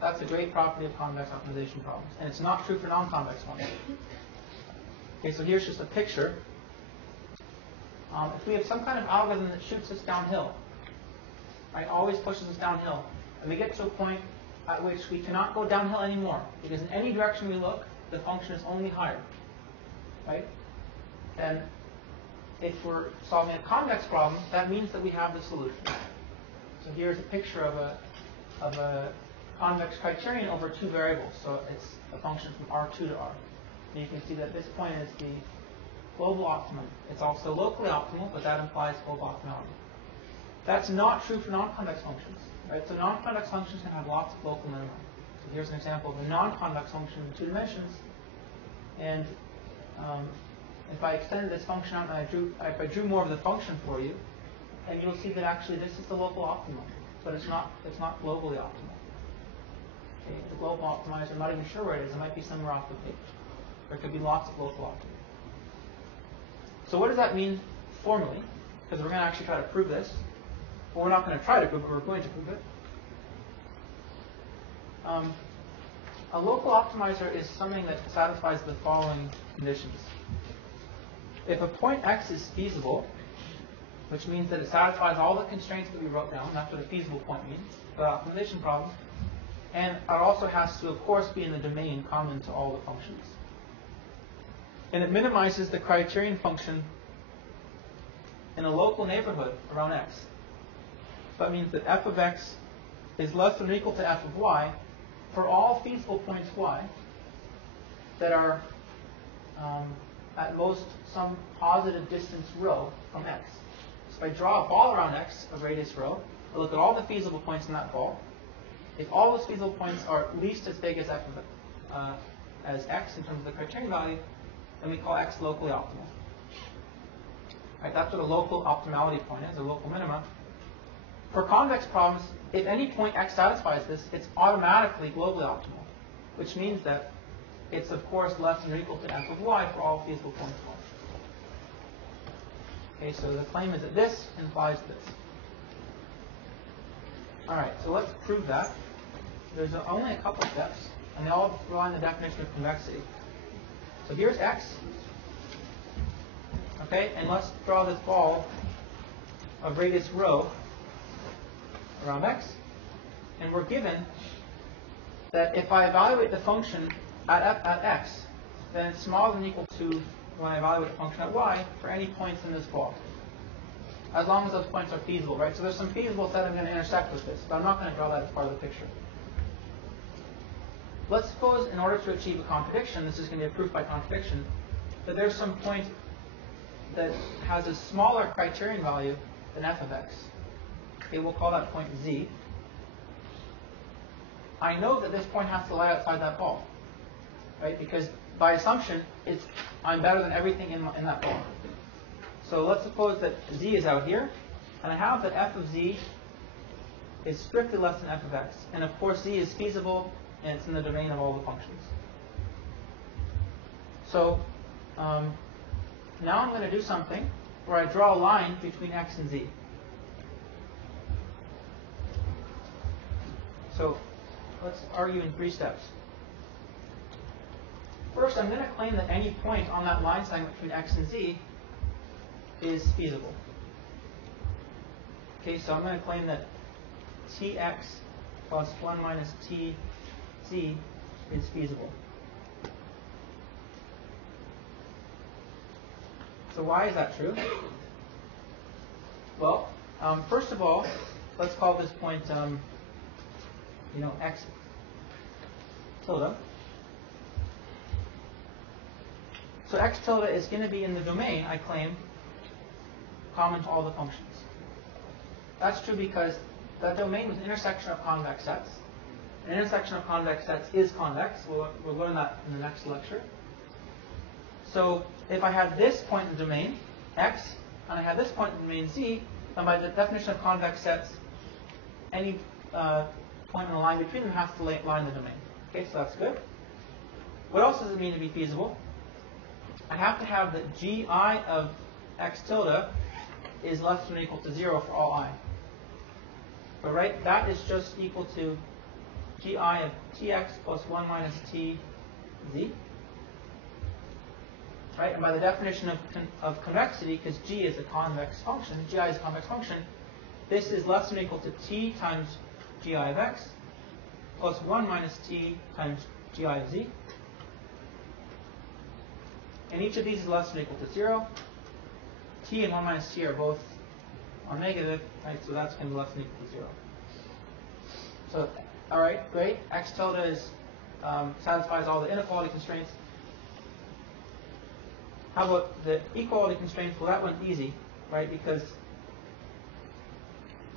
That's a great property of convex optimization problems. And it's not true for non-convex ones. Okay, so here's just a picture. If we have some kind of algorithm that shoots us downhill, right, always pushes us downhill, and we get to a point at which we cannot go downhill anymore, because in any direction we look, the function is only higher, right? And if we're solving a convex problem, that means that we have the solution. So here's a picture of a convex criterion over two variables. So it's a function from R2 to R. And you can see that this point is the global optimum. It's also locally optimal, but that implies global optimality. That's not true for non-convex functions, right? So non-convex functions can have lots of local minima. So here's an example of a non-convex function in 2 dimensions. And if I extended this function out and if I drew more of the function for you, and you'll see that actually this is the local optimum, but it's not globally optimal. Okay, the global optimizer, I'm not even sure where it is. It might be somewhere off the page. There could be lots of local optima. So what does that mean formally? Because we're going to actually try to prove this. Well, we're not going to try to prove it, we're going to prove it. A local optimizer is something that satisfies the following conditions. If a point X is feasible, which means that it satisfies all the constraints that we wrote down, that's what a feasible point means, the optimization problem, and it also has to, of course, be in the domain common to all the functions. And it minimizes the criterion function in a local neighborhood around X. So that means that f of X is less than or equal to f of Y for all feasible points Y that are at most some positive distance rho from X. So if I draw a ball around X of radius rho, I look at all the feasible points in that ball. If all those feasible points are at least as big as f of as X in terms of the criterion value, then we call X locally optimal. Right, that's what a local optimality point is, a local minima. For convex problems, if any point X satisfies this, it's automatically globally optimal, which means that it's, of course, less than or equal to f of Y for all feasible points Y. Okay, so the claim is that this implies this. All right, so let's prove that. There's only a couple steps, and they all rely on the definition of convexity. So here's X. Okay, and let's draw this ball of radius rho around X. And we're given that if I evaluate the function at X, then it's smaller than or equal to when I evaluate the function at Y for any points in this ball. As long as those points are feasible, right? So there's some feasible that I'm going to intersect with this, but I'm not going to draw that as part of the picture. Let's suppose in order to achieve a contradiction, this is going to be a proof by contradiction, that there's some point that has a smaller criterion value than f of X. Okay, we'll call that point Z. I know that this point has to lie outside that ball, right? Because by assumption, I'm better than everything in that ball. So let's suppose that Z is out here, and I have that f of Z is strictly less than f of X. And of course, Z is feasible, and it's in the domain of all the functions. So now I'm going to do something where I draw a line between X and Z. So let's argue in 3 steps. First, I'm going to claim that any point on that line segment between X and Z is feasible. Okay, so I'm going to claim that Tx plus 1 minus Tz is feasible. So why is that true? Well, first of all, let's call this point, X tilde. So X tilde is going to be in the domain, I claim, common to all the functions. That's true because that domain was an intersection of convex sets. An intersection of convex sets is convex. We'll learn that in the next lecture. So if I have this point in the domain, X, and I have this point in the domain Z, then by the definition of convex sets, any point in the line between them has to lie in the domain. Okay, so that's good. What else does it mean to be feasible? I have to have that Gi of X tilde is less than or equal to 0 for all I. But right, that is just equal to Gi of Tx plus 1 minus Tz. Right, and by the definition of convexity, because G is a convex function, Gi is a convex function, this is less than or equal to T times Gi of X plus 1 minus T times Gi of Z. And each of these is less than or equal to 0. T and 1 minus T are both on negative, right? So that's going to be less than or equal to 0. So, all right, great. X tilde is, satisfies all the inequality constraints. How about the equality constraints? Well, that one's easy, right? Because it's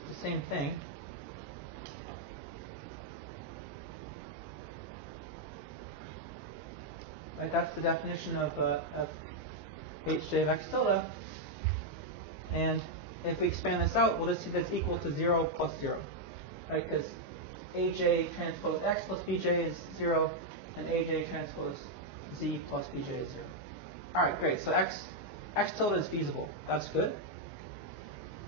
the same thing. Right, that's the definition of Hj of X tilde. And if we expand this out, we'll just see that's equal to 0 plus 0, right? Because AJ transpose X plus BJ is 0, and AJ transpose Z plus BJ is 0. All right, great. So X tilde is feasible. That's good.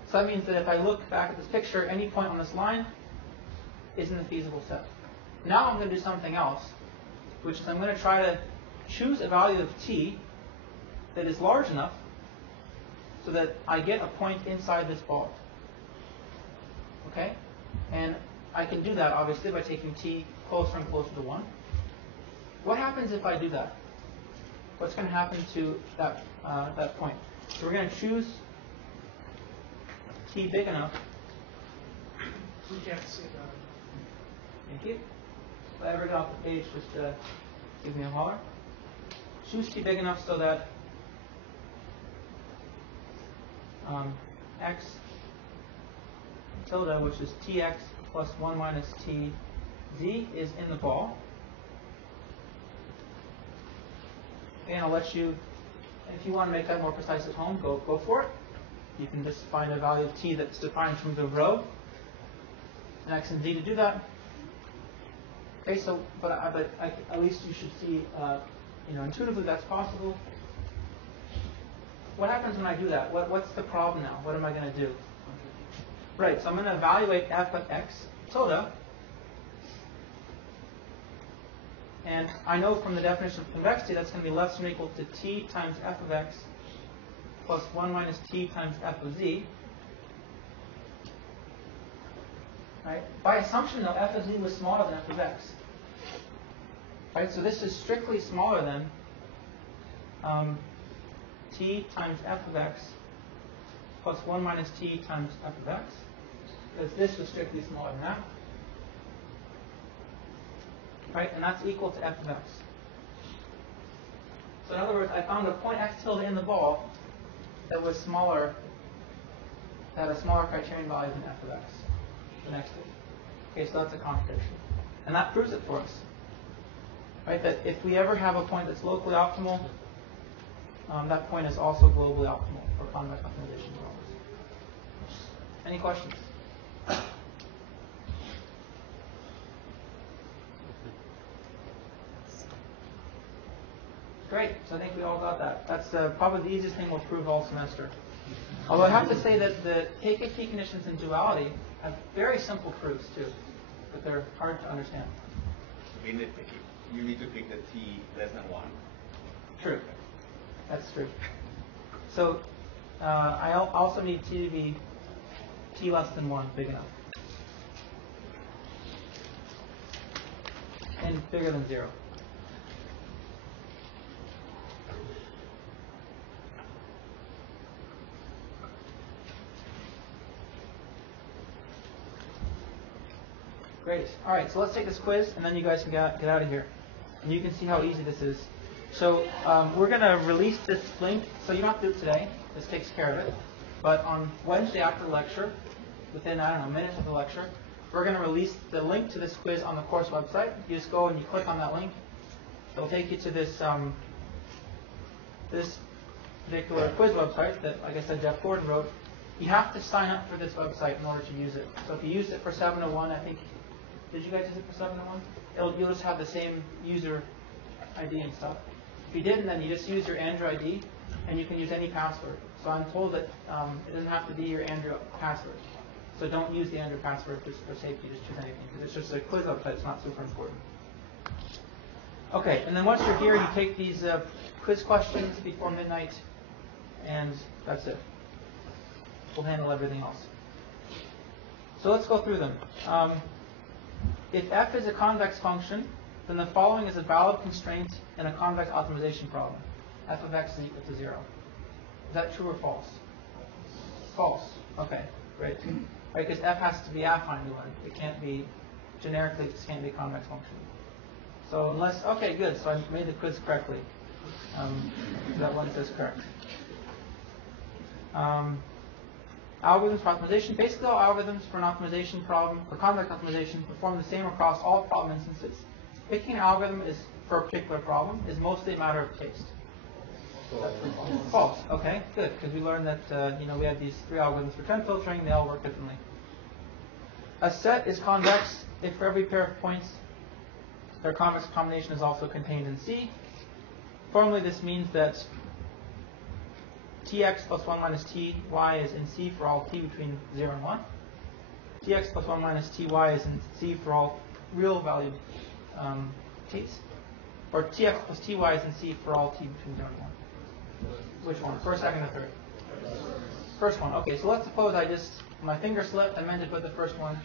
So that means that if I look back at this picture, any point on this line is in the feasible set. Now I'm going to do something else, which is I'm going to try to choose a value of t that is large enough so that I get a point inside this ball. Okay? And I can do that, obviously, by taking t closer and closer to 1. What happens if I do that? What's going to happen to that, that point? So we're going to choose t big enough. We can't see that. Thank you. If I ever get off the page, just give me a holler. Choose t big enough so that x tilde, which is tx plus 1 minus tz, is in the ball. And I'll let you, if you want to make that more precise at home, go for it. You can just find a value of t that's defined from the row, and x and z to do that. Okay, so, but at least you should see, intuitively that's possible. What happens when I do that? What's the problem now? What am I going to do? Right, so I'm going to evaluate f of x tilde. And I know from the definition of convexity that's going to be less than or equal to t times f of x plus 1 minus t times f of z. Right? By assumption, though, f of z was smaller than f of x. Right? So this is strictly smaller than t times f of x plus 1 minus t times f of x, because this was strictly smaller than that. Right? And that's equal to f of x. So in other words, I found a point x tilde in the ball that was smaller, that had a smaller criterion value than f of x, the next one. Okay, so that's a contradiction. And that proves it for us. Right? That if we ever have a point that's locally optimal, that point is also globally optimal for convex optimization problems. Any questions? Great. So I think we all got that. That's probably the easiest thing we'll prove all semester. Although I have to say that the KKT conditions in duality have very simple proofs too, but they're hard to understand. In it, you need to pick the t less than 1. True. That's true. So I also need t to be t less than 1, big enough. And bigger than 0. Great. All right, so let's take this quiz, and then you guys can get out of here. And you can see how easy this is. So we're going to release this link. So you don't have to do it today. This takes care of it. But on Wednesday after the lecture, within, minutes of the lecture, we're going to release the link to this quiz on the course website. You just go and you click on that link. It'll take you to this this particular quiz website that, like I said, Jeff Gordon wrote. You have to sign up for this website in order to use it. So if you used it for 701, I think, did you guys use it for 701? You'll just have the same user ID and stuff. If you didn't, then you just use your Android ID, and you can use any password. So I'm told that it doesn't have to be your Android password. So don't use the Android password just for safety. Just choose anything, because it's just a quiz website. It's not super important. Okay, and then once you're here, you take these quiz questions before midnight, and that's it. We'll handle everything else. So let's go through them. If f is a convex function, then the following is a valid constraint in a convex optimization problem. F of x is equal to 0. Is that true or false? False. Okay, great. Right, because f has to be affine to 1. It can't be, generically, it can't be a convex function. So unless, okay, good. So I made the quiz correctly. That one says correct. Algorithms for optimization. Basically, all algorithms for an optimization problem, for convex optimization, perform the same across all problem instances. Picking an algorithm is for a particular problem is mostly a matter of taste. False. Okay, good, because we learned that we had these 3 algorithms for trend filtering. They all work differently. A set is convex if for every pair of points their convex combination is also contained in C. Formally, this means that Tx plus 1 minus Ty is in C for all t between 0 and 1. Tx plus 1 minus Ty is in C for all real valued t's. Or Tx plus Ty is in C for all t between 0 and 1. Which one? First, second, or third? First one. Okay, so let's suppose my finger slipped. I meant to put the first one.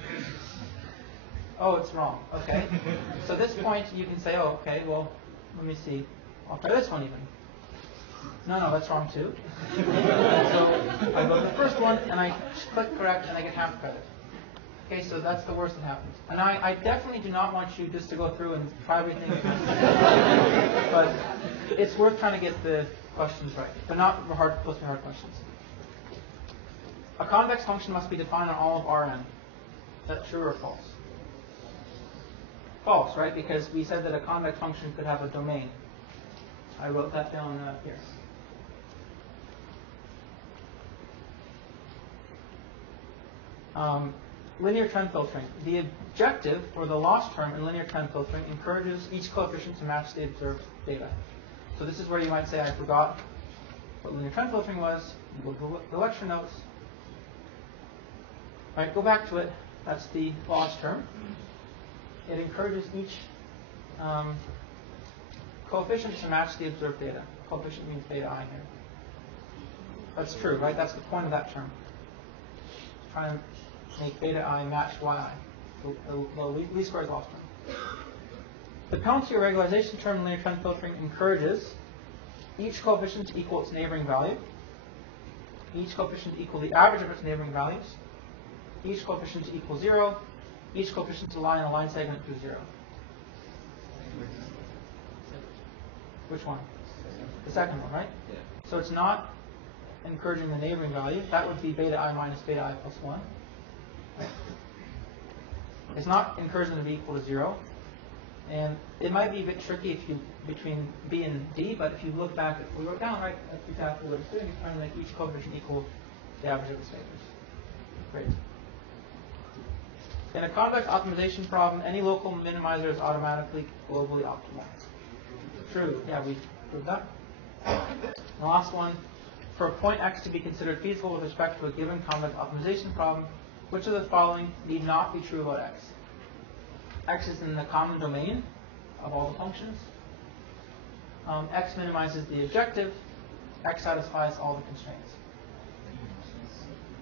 Oh, it's wrong. Okay. So at this point, you can say, oh, okay, well, let me see. I'll try this one even. No, that's wrong too. So I go to the first one, and I click correct, and I get half credit. Okay, so that's the worst that happens. And I definitely do not want you just to go through and try everything. But it's worth trying to get the questions right, but not supposed to be hard questions. A convex function must be defined on all of Rn. Is that true or false? False, right? Because we said that a convex function could have a domain. I wrote that down here. Linear trend filtering. The objective, or the loss term in linear trend filtering, encourages each coefficient to match the observed data. So this is where you might say, I forgot what linear trend filtering was. You go to the lecture notes. All right, go back to it. That's the loss term. It encourages each coefficient to match the observed data. Coefficient means beta I here. That's true, right? That's the point of that term. Try and make beta I match yi, the least squares loss term. The penalty or regularization term in linear trend filtering encourages each coefficient to equal its neighboring value, each coefficient to equal the average of its neighboring values, each coefficient to equal 0, each coefficient to lie in a line segment through 0. Which one? The second one, right? Yeah. So it's not encouraging the neighboring value. That would be beta I minus beta I plus 1. Right? It's not encouraging them to be equal to 0. And it might be a bit tricky between B and D, but if you look back at what we wrote down, right, that's exactly what it's doing. It's trying to make each coefficient equal the average of its favors. Great. In a convex optimization problem, any local minimizer is automatically globally optimal. True. Yeah, we proved that. The last one, for a point x to be considered feasible with respect to a given convex optimization problem, which of the following need not be true about x? X is in the common domain of all the functions. X minimizes the objective. X satisfies all the constraints.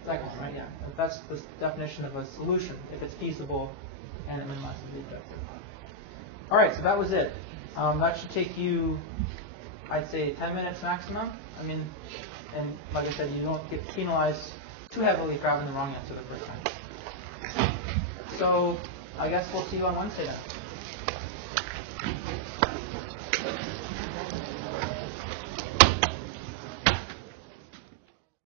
Second one, right? Yeah. That's the definition of a solution, if it's feasible and it minimizes the objective. All right, so that was it. That should take you, I'd say, 10 minutes maximum. I mean, and like I said, you don't get penalized too heavily for having the wrong answer the first time. So I guess we'll see you on Wednesday then.